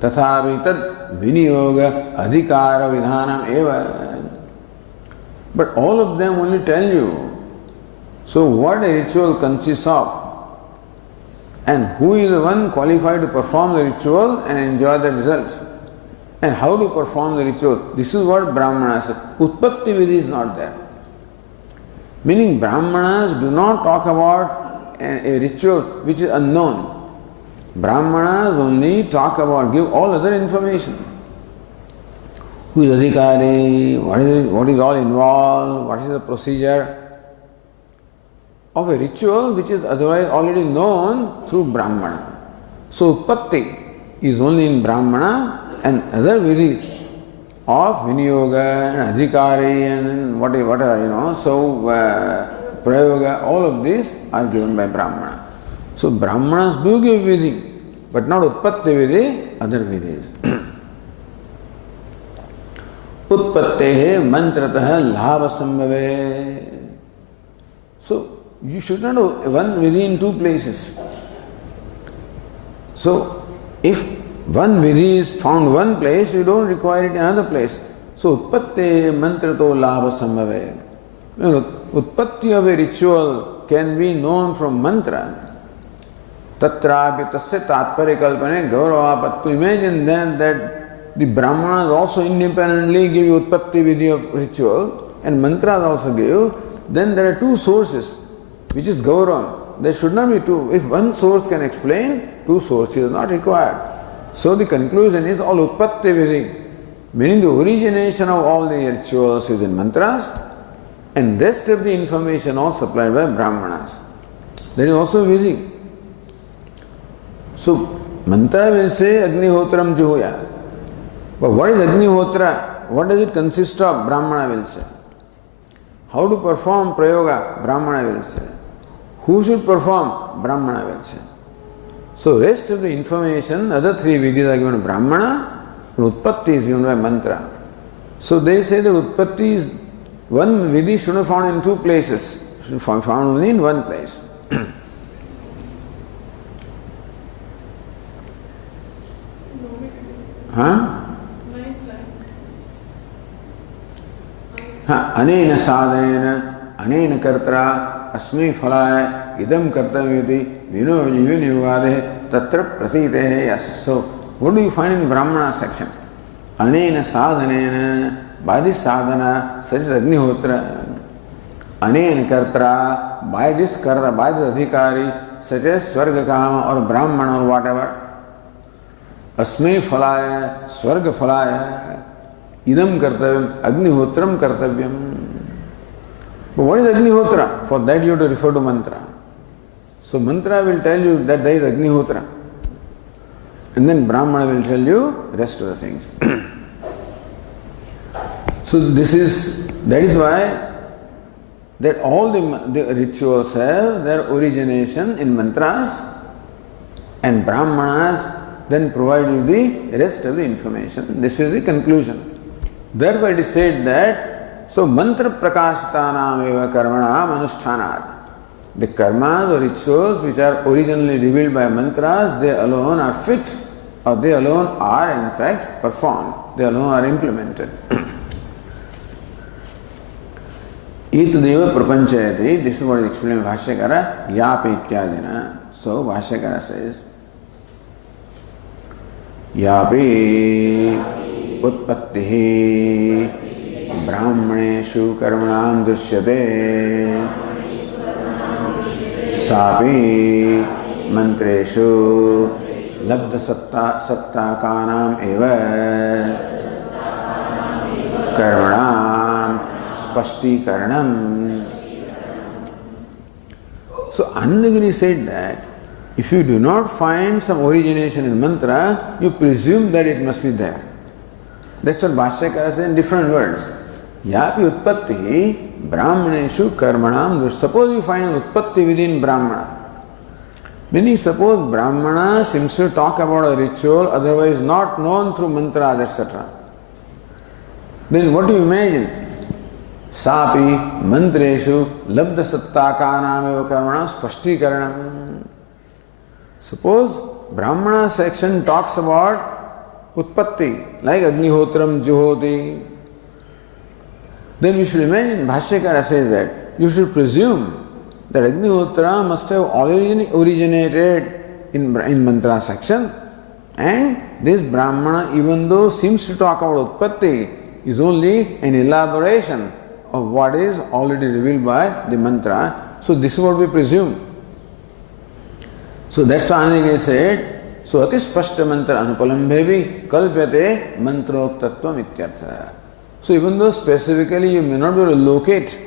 Tathapi tad Viniyoga Adhikara Vidhanam eva. But all of them only tell you, so what a ritual consists of, and who is the one qualified to perform the ritual and enjoy the result, and how to perform the ritual. This is what Brahmanas say. Utpatti Vidhi is not there. Meaning Brahmanas do not talk about a ritual which is unknown. Brahmanas only talk about, give all other information. Who is Adhikari, what is all involved, what is the procedure of a ritual which is otherwise already known through Brahmana. So Utpatti is only in Brahmana, and other vidhis of Viniyoga and Adhikari and whatever, so Prayoga, all of these are given by Brahmana. So Brahmanas do give vidhi, but not Utpatti vidhi, other vidhis. Utpattehe mantratah labha sambhave. So you should not do one vidhi in two places. So if one vidhi is found one place, you don't require it in another place. So Utpattehe mantrato labha sambhave. Utpatti of a ritual can be known from mantra. Tatrapi tasya tatpare kalpane gaurava. To imagine then that the Brahmanas also independently give you Utpatti vidhi of ritual and mantras also give, then there are two sources, which is Gauravam. There should not be two. If one source can explain, two sources are not required. So the conclusion is all Utpatti vidhi Meaning the origination of all the rituals is in mantras, and rest of the information all supplied by brahmanas. That is also busy. So, mantra will say Agnihotram Juhoya. But what is Agnihotra? What does it consist of? Brahmana will say. How to perform Prayoga? Brahmana will say. Who should perform? Brahmana will say. So, rest of the information, other three vidhis are given by Brahmana, and Utpatti is given by mantra. So, they say that Utpatti is one vidhi should be found in two places, should be found only in one place. अनेन साधनेन अनेन कर्त्रा अस्मै फलाय इदं कर्तव्यमिति विनियोगादे तत्र प्रतीतेः yes. So what do you find in Brahmana section? अनेन साधनेन, by this sadhana, such as Agnihotra. अनेन कर्त्रा, by this karta, by this adhikari, such as Swarga Kama or Brahmana or whatever. अस्मै फलाय, स्वर्ग फलाय, idam kartavyam, Agnihotram kartavyam. But what is Agnihotra? For that you have to refer to mantra. So mantra will tell you that there is Agnihotra. And then Brahmana will tell you rest of the things. So that is why that all the rituals have their origination in mantras, and Brahmanas then provide you the rest of the information. This is the conclusion. Therefore it is said that, so mantra prakashitanam eva karmanam anushthanat. The karmas or rituals which are originally revealed by mantras, they alone are fit, or they alone are in fact performed, they alone are implemented. Etadeva prapanchayati, this is what is explained by Bhashyakara, yapi ityadina. So Bhashyakara says, yapi उत्पत्तिः ब्राह्मणेषु कर्मणां दृश्यते सापि मंत्रेषु लब्धसत्ताकानाम् एव कर्मणां स्पष्टीकरणम्. So Anandagiri said that if you do not find some origination in mantra, you presume that it must be there. That's what Bhashyakara says in different words. Yapi utpatti brahmaneshu karmanam. Suppose you find an utpatti within Brahmana. Meaning, suppose Brahmana seems to talk about a ritual otherwise not known through mantras, etc. Then what do you imagine? Sapi mantreshu labdha sattakanam eva karmanam spashtikaranam. Suppose Brahmana section talks about Utpatti, like Agnihotram Juhoti. Then we should imagine, Bhashyakara says that, you should presume that Agnihotra must have already originated in mantra section, and this Brahmana, even though seems to talk about Utpatti, is only an elaboration of what is already revealed by the mantra. So this is what we presume. So that's why Anandagiri said, so atispashta mantra anupalambhevi kalpyate mantroktatvam ityartha. So even though specifically you may not be able to locate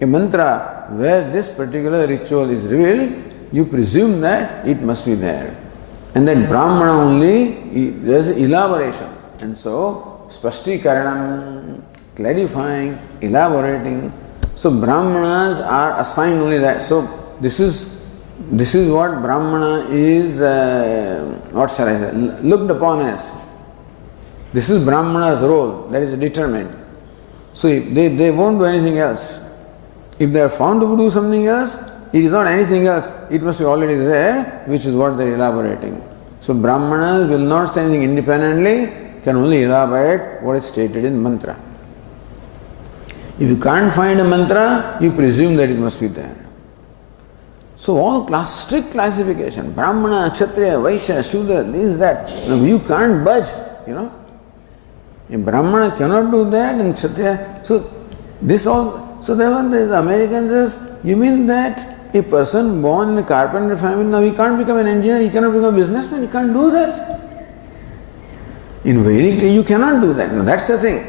a mantra where this particular ritual is revealed, you presume that it must be there. And that Brahmana only, there is elaboration. And so, spashtikaranam, clarifying, elaborating. So Brahmanas are assigned only that. So this is what Brahmana is, what shall I say, looked upon as. This is Brahmana's role, that is determined. So they won't do anything else. If they are found to do something else, it is not anything else, it must be already there, which is what they are elaborating. So Brahmanas will not say anything independently, can only elaborate what is stated in mantra. If you can't find a mantra, you presume that it must be there. So all strict classification, Brahmana, Kshatriya, Vaishya, Shudra, this, that, you can't budge, A Brahmana cannot do that and Kshatriya. So then the American says, you mean that a person born in a carpenter family, now he can't become an engineer, he cannot become a businessman, he can't do that. In Vedic you cannot do that. Now, that's the thing.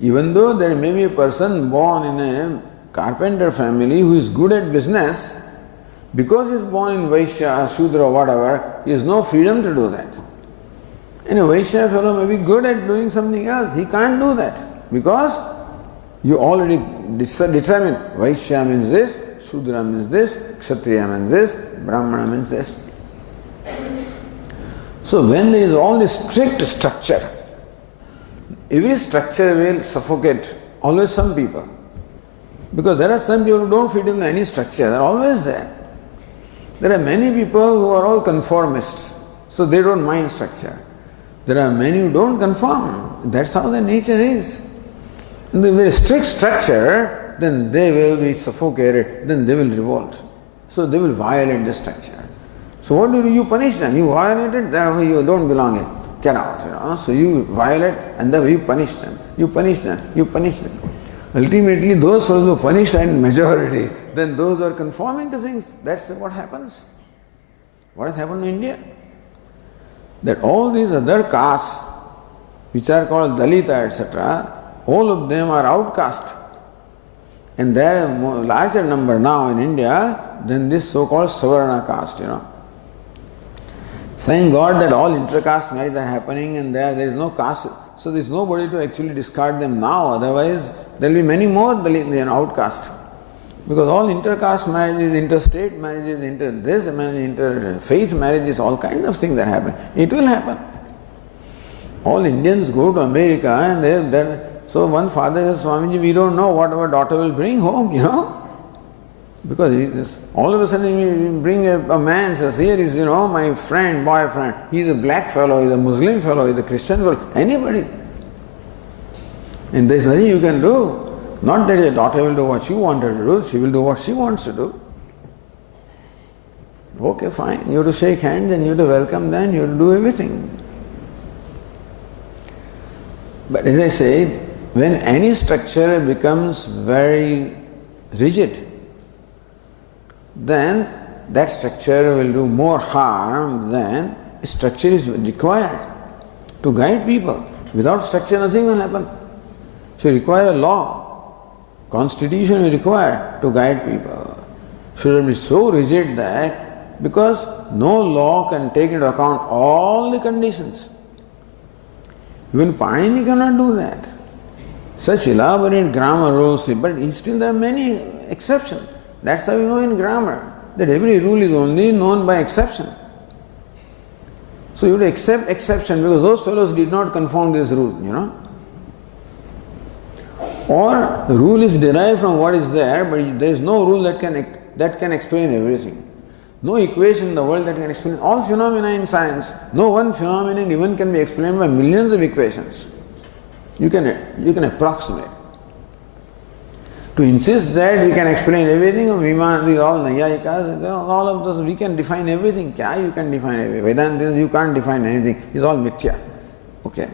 Even though there may be a person born in a carpenter family who is good at business, because he is born in Vaishya, Shudra or whatever, he has no freedom to do that. And a Vaishya fellow may be good at doing something else. He can't do that because you already determine Vaishya means this, Shudra means this, Kshatriya means this, Brahmana means this. So when there is all this strict structure, every structure will suffocate always some people. Because there are some people who don't fit into any structure, they are always there. There are many people who are all conformists, so they don't mind structure. There are many who don't conform, that's how their nature is. In the very strict structure, then they will be suffocated, then they will revolt. So they will violate the structure. So what do you punish them? You violate it, therefore you don't belong here. Get out, So you violate and then you punish them. You punish them. You punish them. Ultimately, those who punish in majority, then those who are conforming to things, that's what happens. What has happened in India? That all these other castes, which are called Dalita, etc., all of them are outcast. And there are a larger number now in India than this so-called Savarna caste, Thank God that all inter-caste marriages are happening and there is no caste, so there is nobody to actually discard them now, otherwise there will be many more outcast. Because all inter-caste marriages, interstate marriages, inter-faith marriages, all kinds of things that happen. It will happen. All Indians go to America and so one father says, Swamiji, we don't know what our daughter will bring home, Because all of a sudden you bring a man, says, here is, my friend, boyfriend, he is a black fellow, he is a Muslim fellow, he is a Christian fellow, anybody. And there is nothing you can do. Not that your daughter will do what she wanted to do, she will do what she wants to do. Okay, fine, you have to shake hands and you have to welcome them, you have to do everything. But as I said, when any structure becomes very rigid, then that structure will do more harm than a structure is required to guide people. Without structure, nothing will happen. So you require a law. Constitution is required to guide people. Should be so rigid that, because no law can take into account all the conditions. Even Panini cannot do that. Such elaborate grammar rules, but still there are many exceptions. That's how we know in grammar, that every rule is only known by exception. So you have to accept exception because those fellows did not conform this rule, Or the rule is derived from what is there, but there is no rule that can explain everything. No equation in the world that can explain all phenomena in science. No one phenomenon even can be explained by millions of equations. You can approximate. To insist that we can explain everything, we all Nayayikas, all of those, we can define everything. Kya you can define everything? Vedanta, you can't define anything. It's all mithya. Okay.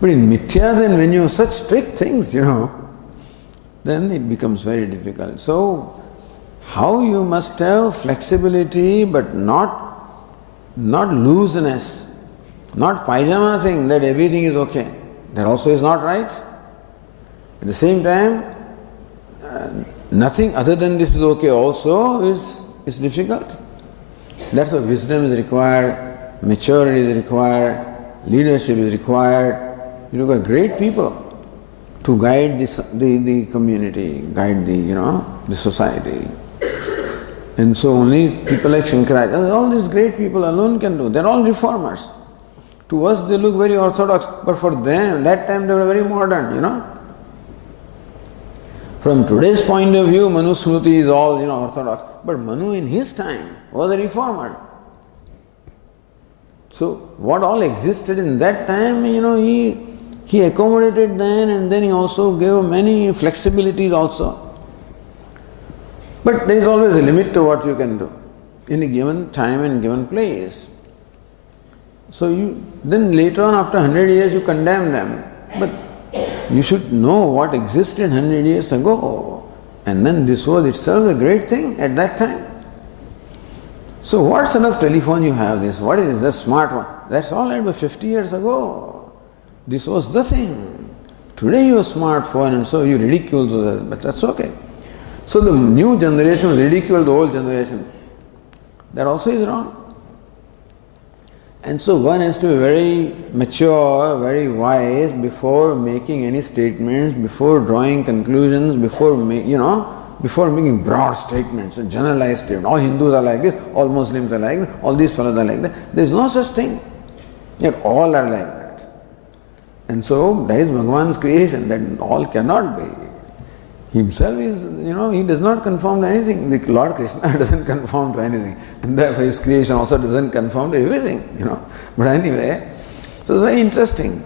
But in mithya, then when you have such strict things, then it becomes very difficult. So, how you must have flexibility but not looseness, not pajama thing that everything is okay. That also is not right. At the same time, nothing other than this is okay also is difficult. That's why wisdom is required, maturity is required, leadership is required. You require great people to guide the community, guide the society. And so only people like Shankaracharya, all these great people alone can do. They're all reformers. To us they look very orthodox, but for them, that time they were very modern, From today's point of view, Manu Smriti is all, orthodox. But Manu in his time was a reformer. So what all existed in that time, he accommodated then, and then he also gave many flexibilities also. But there is always a limit to what you can do in a given time and given place. So then later on, after 100 years, you condemn them. But you should know what existed 100 years ago. And then this was itself a great thing at that time. So what sort of telephone you have this? What is this smart one? That's all about 50 years ago. This was the thing. Today you have a smartphone and so you ridicule that, but that's okay. So the new generation ridicule the old generation. That also is wrong. And so one has to be very mature, very wise before making any statements, before drawing conclusions, before making broad statements, generalized statements. All Hindus are like this, all Muslims are like this, all these fellows are like that. There is no such thing. Yet all are like that. And so that is Bhagavan's creation, that all cannot be. Himself is, he does not conform to anything. The Lord Krishna doesn't conform to anything. And therefore his creation also doesn't conform to everything, But anyway, so it's very interesting.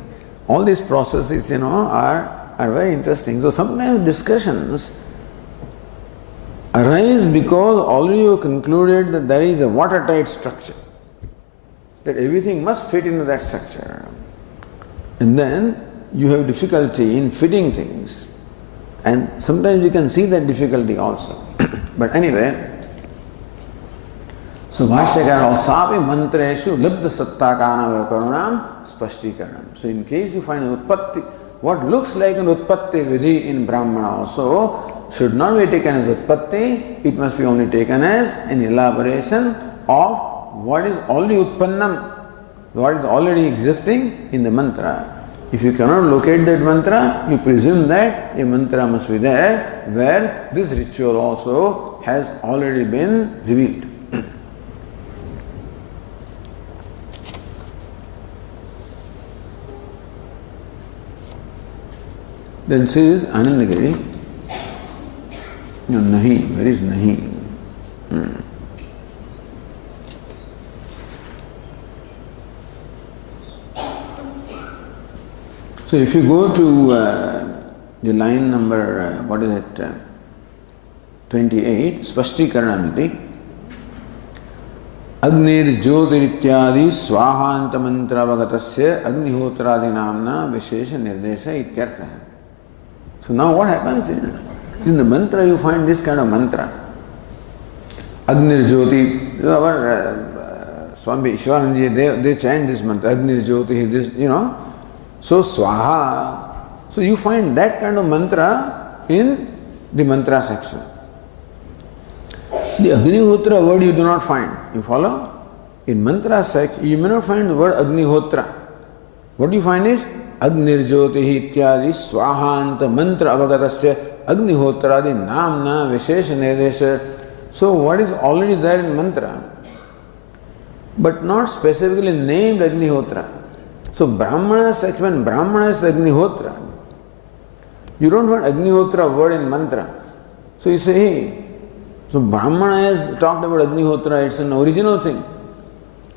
All these processes, are very interesting. So sometimes discussions arise because already you concluded that there is a watertight structure. That everything must fit into that structure. And then you have difficulty in fitting things. And sometimes you can see that difficulty also. But anyway, so Bhashyakara Alsapi Mantreshu Libda Sattakana Vakarunam Spashtikaranam. So in case you find an Utpatti, what looks like an Utpatti Vidhi in Brahmana also should not be taken as Utpatti, it must be only taken as an elaboration of what is already Utpannam, what is already existing in the mantra. If you cannot locate that mantra, you presume that a mantra must be there where this ritual also has already been revealed. Then says Anandagiri, Nahi, where is Nahi? So if you go to the line number, 28, Spashtikaranamiti, Agnir Jyotirityadi Swahanta Mantra Vagatasya Agnihotradi Namna Vishesha Nirdesha Ityartha. So now what happens in the mantra you find this kind of mantra. Agnir Jyoti, our Swami Ishwaranji, they chant this mantra, Agnir Jyoti, this, So Swaha, so you find that kind of mantra in the mantra section. The Agnihotra word you do not find. You follow? In mantra section you may not find the word Agnihotra. What you find is Agnirjyotihi ityadi swahanta mantra avagatasya Agnihotradi namna vishesha nirdesha. So what is already there in mantra, but not specifically named Agnihotra. So Brahmana section, when Brahmana is Agnihotra, you don't find Agnihotra word in mantra. So you say, hey, so Brahmana has talked about Agnihotra, it's an original thing.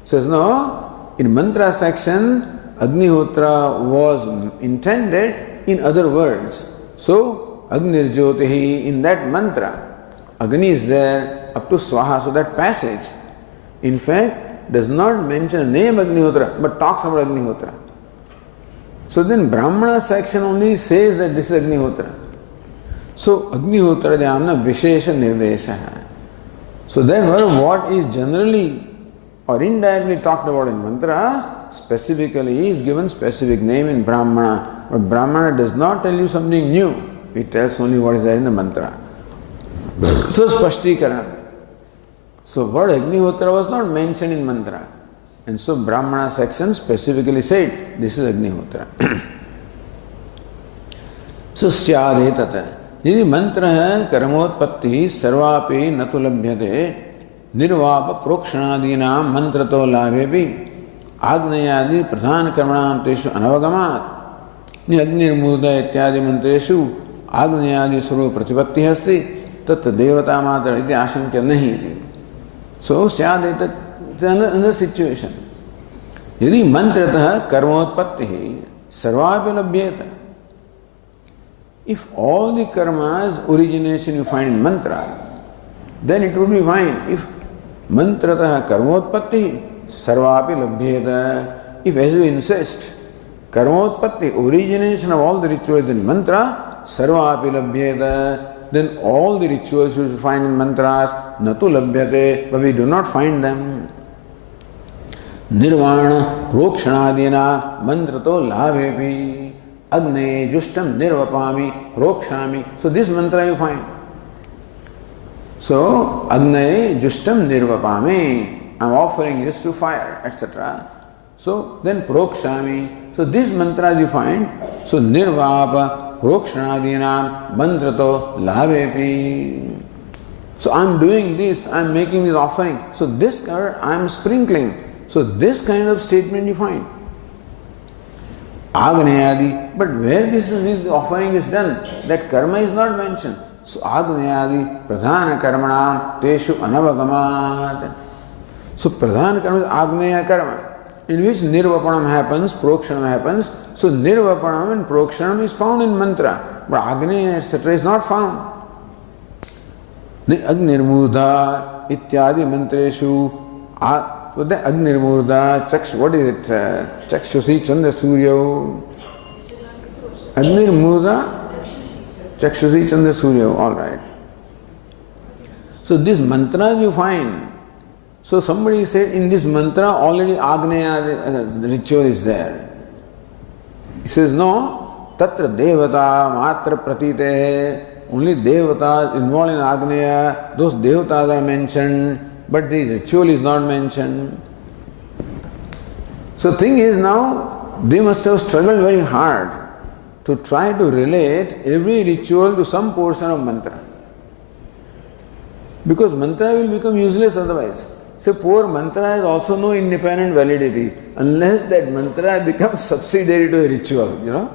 Says no, in mantra section, Agnihotra was intended in other words. So Agnirjyotihi, in that mantra, Agni is there up to Swaha. So that passage, in fact, does not mention the name Agnihotra, but talks about Agnihotra. So then Brahmana section only says that this is Agnihotra. So Agnihotra Dhyamna Vishesha Nirdesha. So therefore what is generally or indirectly talked about in mantra, specifically is given specific name in Brahmana. But Brahmana does not tell you something new. It tells only what is there in the mantra. So Spashtikarana. So word Agnihotra was not mentioned in mantra. And so Brahmana section specifically said, this is Agnihotra. So Syadetata. यदि मंत्र है कर्मोत्पत्ति सर्वापि न तो लभ्यते निर्वाप प्रोक्षणादीनां मंत्र तो लाभे भी आग्नेयादि प्रधान कर्मणां तेषु अनवगमात् अग्निर्मूर्ध इत्यादि मंत्रेषु आग्नेयादि स्वरूप प्रतिपत्ति अस्ति तत् देवता मात्र इति आशंक्य नहीं इति. So स्याद् एतत् another situation. यदि मंत्रतः कर्मोत्पत्ति सर्वापि लभ्येत. If all the karmas origination you find in mantra, then it would be fine. If mantrataha karmotpatti sarvapi labhyeta, if as you insist, karmotpatti, origination of all the rituals in mantra, sarvapi labhyeta, then all the rituals you find in mantras, natu labhyate, but we do not find them. Nirvana prokshanadina mantrato labhepi agne justam nirvapami prokshami. So this mantra you find. So agne justam nirvapami, I am offering this to fire, etc. So then prokshami. So these mantras you find. So nirvapa prokshanadina mantrato labhepi. So I am doing this, I am making this offering. So this I am sprinkling. So this kind of statement you find. Agnayadi, but where this offering is done, that karma is not mentioned. So Agnayadi pradhana karmanam teshu anavagamat. So pradhana karma is Agnaya karma, in which nirvapanam happens, prokshanam happens. So nirvapanam and prokshanam is found in mantra, but Agnaya etc. is not found. Agnirmurdha ityadi mantreshu. So then Agnirmurdha, what is it? Chakshusi Chandra Suryo. Agnirmurdha, Chakshusi Chandra Suryo, alright. So these mantras you find. So somebody said in this mantra already Agneya ritual is there. He says no, Tatra Devata Matra Pratite. Only Devatas involved in Agneya, those Devatas are mentioned. But the ritual is not mentioned. So thing is now, they must have struggled very hard to try to relate every ritual to some portion of mantra. Because mantra will become useless otherwise. So poor mantra has also no independent validity unless that mantra becomes subsidiary to a ritual, you know.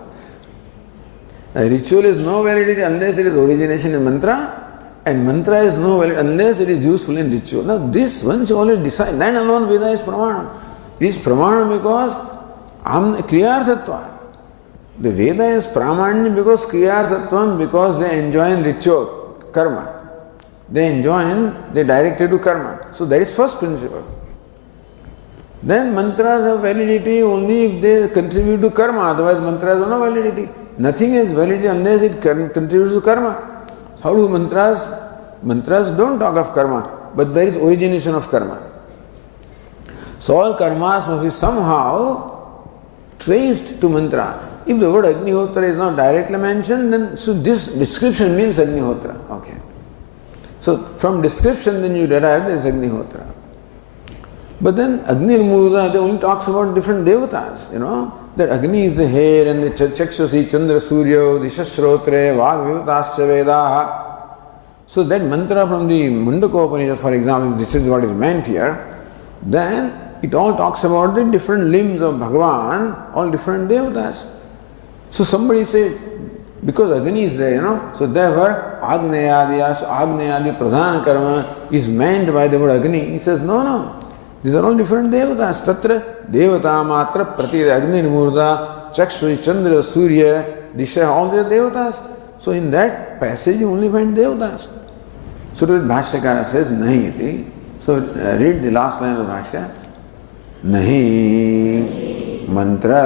A ritual is no validity unless it is origination in mantra. And mantra is no valid unless it is useful in ritual. Now this once you already decide, then alone Veda is pramanam. It is pramanam because kriyarthatva. The Veda is pramanya because kriyarthatvam, because they enjoin ritual, karma. They direct it to karma. So that is first principle. Then mantras have validity only if they contribute to karma, otherwise mantras have no validity. Nothing has validity unless it contributes to karma. How do mantras? Mantras don't talk of karma, but there is origination of karma. So all karmas must be somehow traced to mantra. If the word Agnihotra is not directly mentioned, then so this description means Agnihotra. Okay. So from description then you derive this Agnihotra. But then Agnirmurdha, they only talks about different devatas, you know. That Agni is the hair and the Chakshusi, Chandra, Suryo, the Shashrotre, Vagvivatascha Vedaha. So that mantra from the Mundakopanishad, for example, if this is what is meant here, then it all talks about the different limbs of Bhagavan, all different devatas. So somebody said, because Agni is there, you know, so therefore Agnayadi, so Agnayadi Pradhana Karma is meant by the word Agni. He says, no. These are all different devatas. Tatra devata matra prati Agnirmurdha, Chakshuri, Chandra, Surya, Disha, all these devatas. So in that passage you only find devatas. So the Bhashyakara says, nahi iti. So read the last line of the Bhashya. Nahi mantra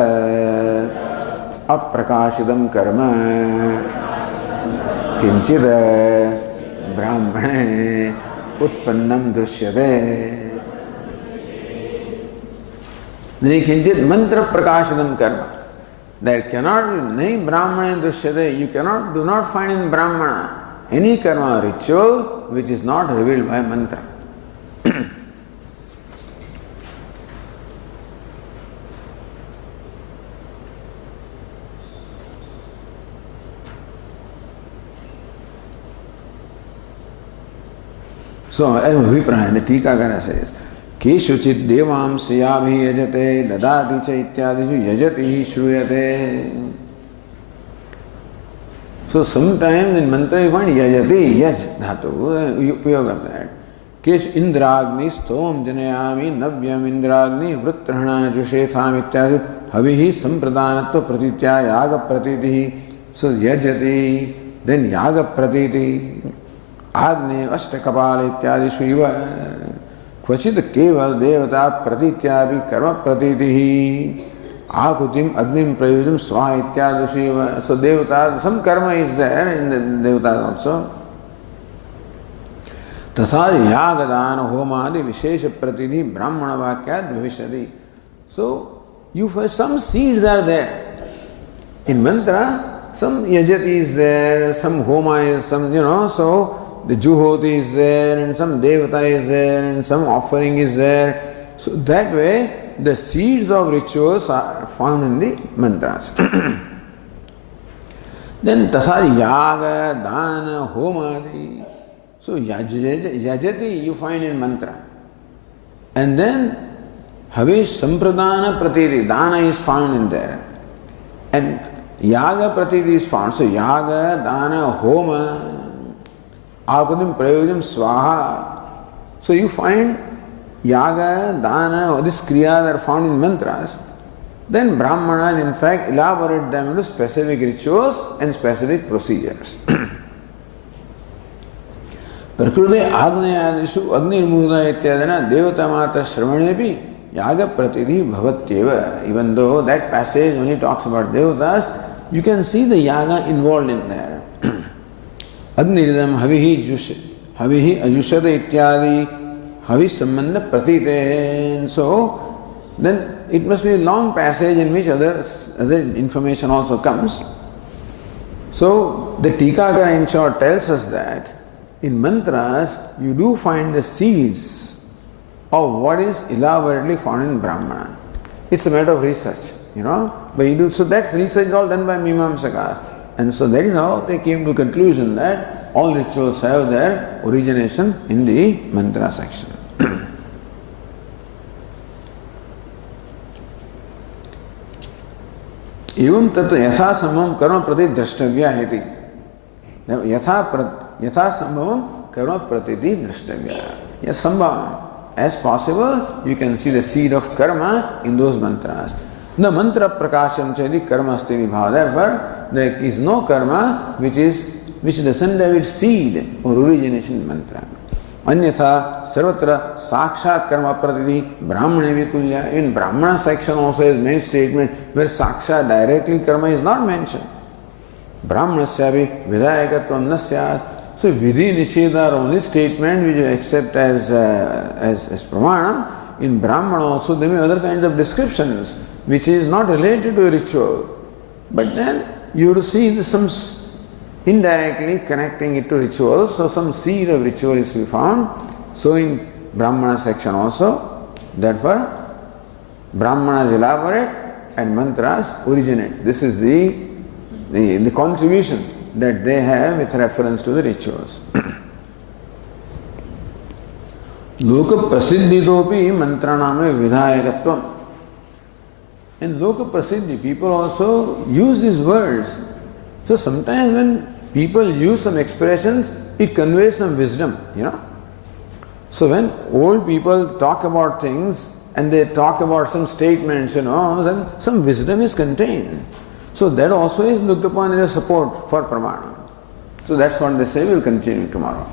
aprakashidam karma kinchid brahmane utpannam drishyate. Kinchit mantra prakashadam karma. There cannot be nahi brahmana drishyate. You do not find in brahmana any karma or ritual which is not revealed by mantra. So, Vipraya, the Tikakara says, Keshuchit devam siyabhi yajate dadati cha ityadishu yajati shruyate. So sometimes in mantra you find yajati, yaj dhatu, उपयोग करता है. Kesh indragni stom janayami navyam indragni vrutrahana jushetham ityadishu havihi sampradanatva pratitya yaga pratitihi. So yajati, then yaga pratiti. Agni Ashtakapala ityadishu iva क्वचित केवल देवता प्रतीत्यापि कर्म प्रतीतिहि Akutim Agnim Prayujam Swaha Ityadushiva. So Devata, some karma is there in the Devatas also. Tatha Yagadana Homadi Vishesha Pratidhi Brahmana Vakyat Bhavishadi. So you find some seeds are there. In mantra, some yajati is there, some homa is some, so the juhoti is there, and some devata is there, and some offering is there. So that way, the seeds of rituals are found in the mantras. Then tasari yaga, dana, homadi. So yajati you find in mantra. And then havish sampradana pratiti, dana is found in there. And yaga pratiti is found. So yaga, dana, homa, akutim prayojam swaha. So you find yaga, dana, or this kriya that are found in mantras. Then Brahmanas in fact elaborate them into specific rituals and specific procedures. Prakriti Agnayadishu Agnirmuda ityadana Devata Mata Shravanebhi Yaga Pratidhi Bhavatyeva. Even though that passage only talks about Devatas, you can see the yaga involved in there. Agniridam Havihi Ajushada ityadi Havis Sambandha Pratite. So then it must be a long passage in which other information also comes. So the Tikakara in short tells us that in mantras you do find the seeds of what is elaborately found in Brahmana. It's a matter of research, but you do, so that research is all done by Mimamsakas. And so that is how they came to the conclusion that all rituals have their origination in the mantra section. Evam tattva yatha sambhavam karma prati drashtavya iti. Yatha sambhavam karma prati drashtavya. Yes, sambhavam. As possible, you can see the seed of karma in those mantras. The mantra prakasham chedi karma asti bhava. Therefore, there is no karma which doesn't have its seed or origination in mantra. Anyatha sarvatra sakshat karma pratidhi brahmane vitulya. In Brahmana section also is many statement where sakshat directly karma is not mentioned. Brahmanasyavi vidayakatvam nasyat. So vidhi nisheda are only statement which you accept as pramanam. In Brahmana also there may be other kinds of descriptions which is not related to a ritual. But then you have to see some indirectly connecting it to rituals. So some seed of ritual is to be found. So in Brahmana section also, therefore Brahmanas elaborate and mantras originate. This is the contribution that they have with reference to the rituals. Loka prasiddhitopi mantraname vidhayakatvam. In Loka prasiddhi, people also use these words. So sometimes when people use some expressions, it conveys some wisdom, So when old people talk about things and they talk about some statements, then some wisdom is contained. So that also is looked upon as a support for pramana. So that's what they say. We'll continue tomorrow.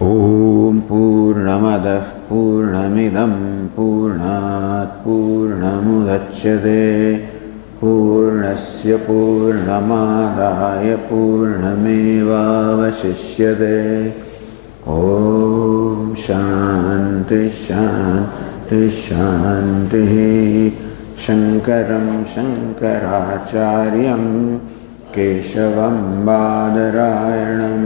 Om Purnamadah Purnamidam Purnat Purnamudachyate Purnasya Purnamadaya Purnamevavashishyate. Om Shanti Shanti Shanti. Shankaram Shankaracharyam Keshavam Badarayanam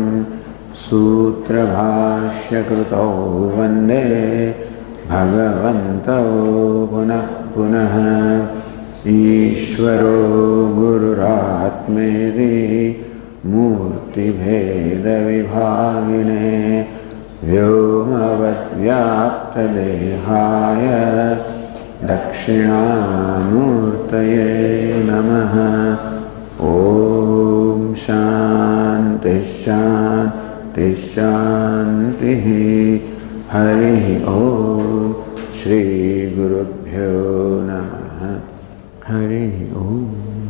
Sutra Bhashya Krutau Vande Bhagavantau Punah Punah Ishvaro Gururatmedi Murti Bheda Vibhagine Vyomavat Vyapta Dehaya Dakshinamurtaye Namaha. Om Shanti Shanti Shanti. Hari Om. Shri Gurubhyo Namaha. Hari Om.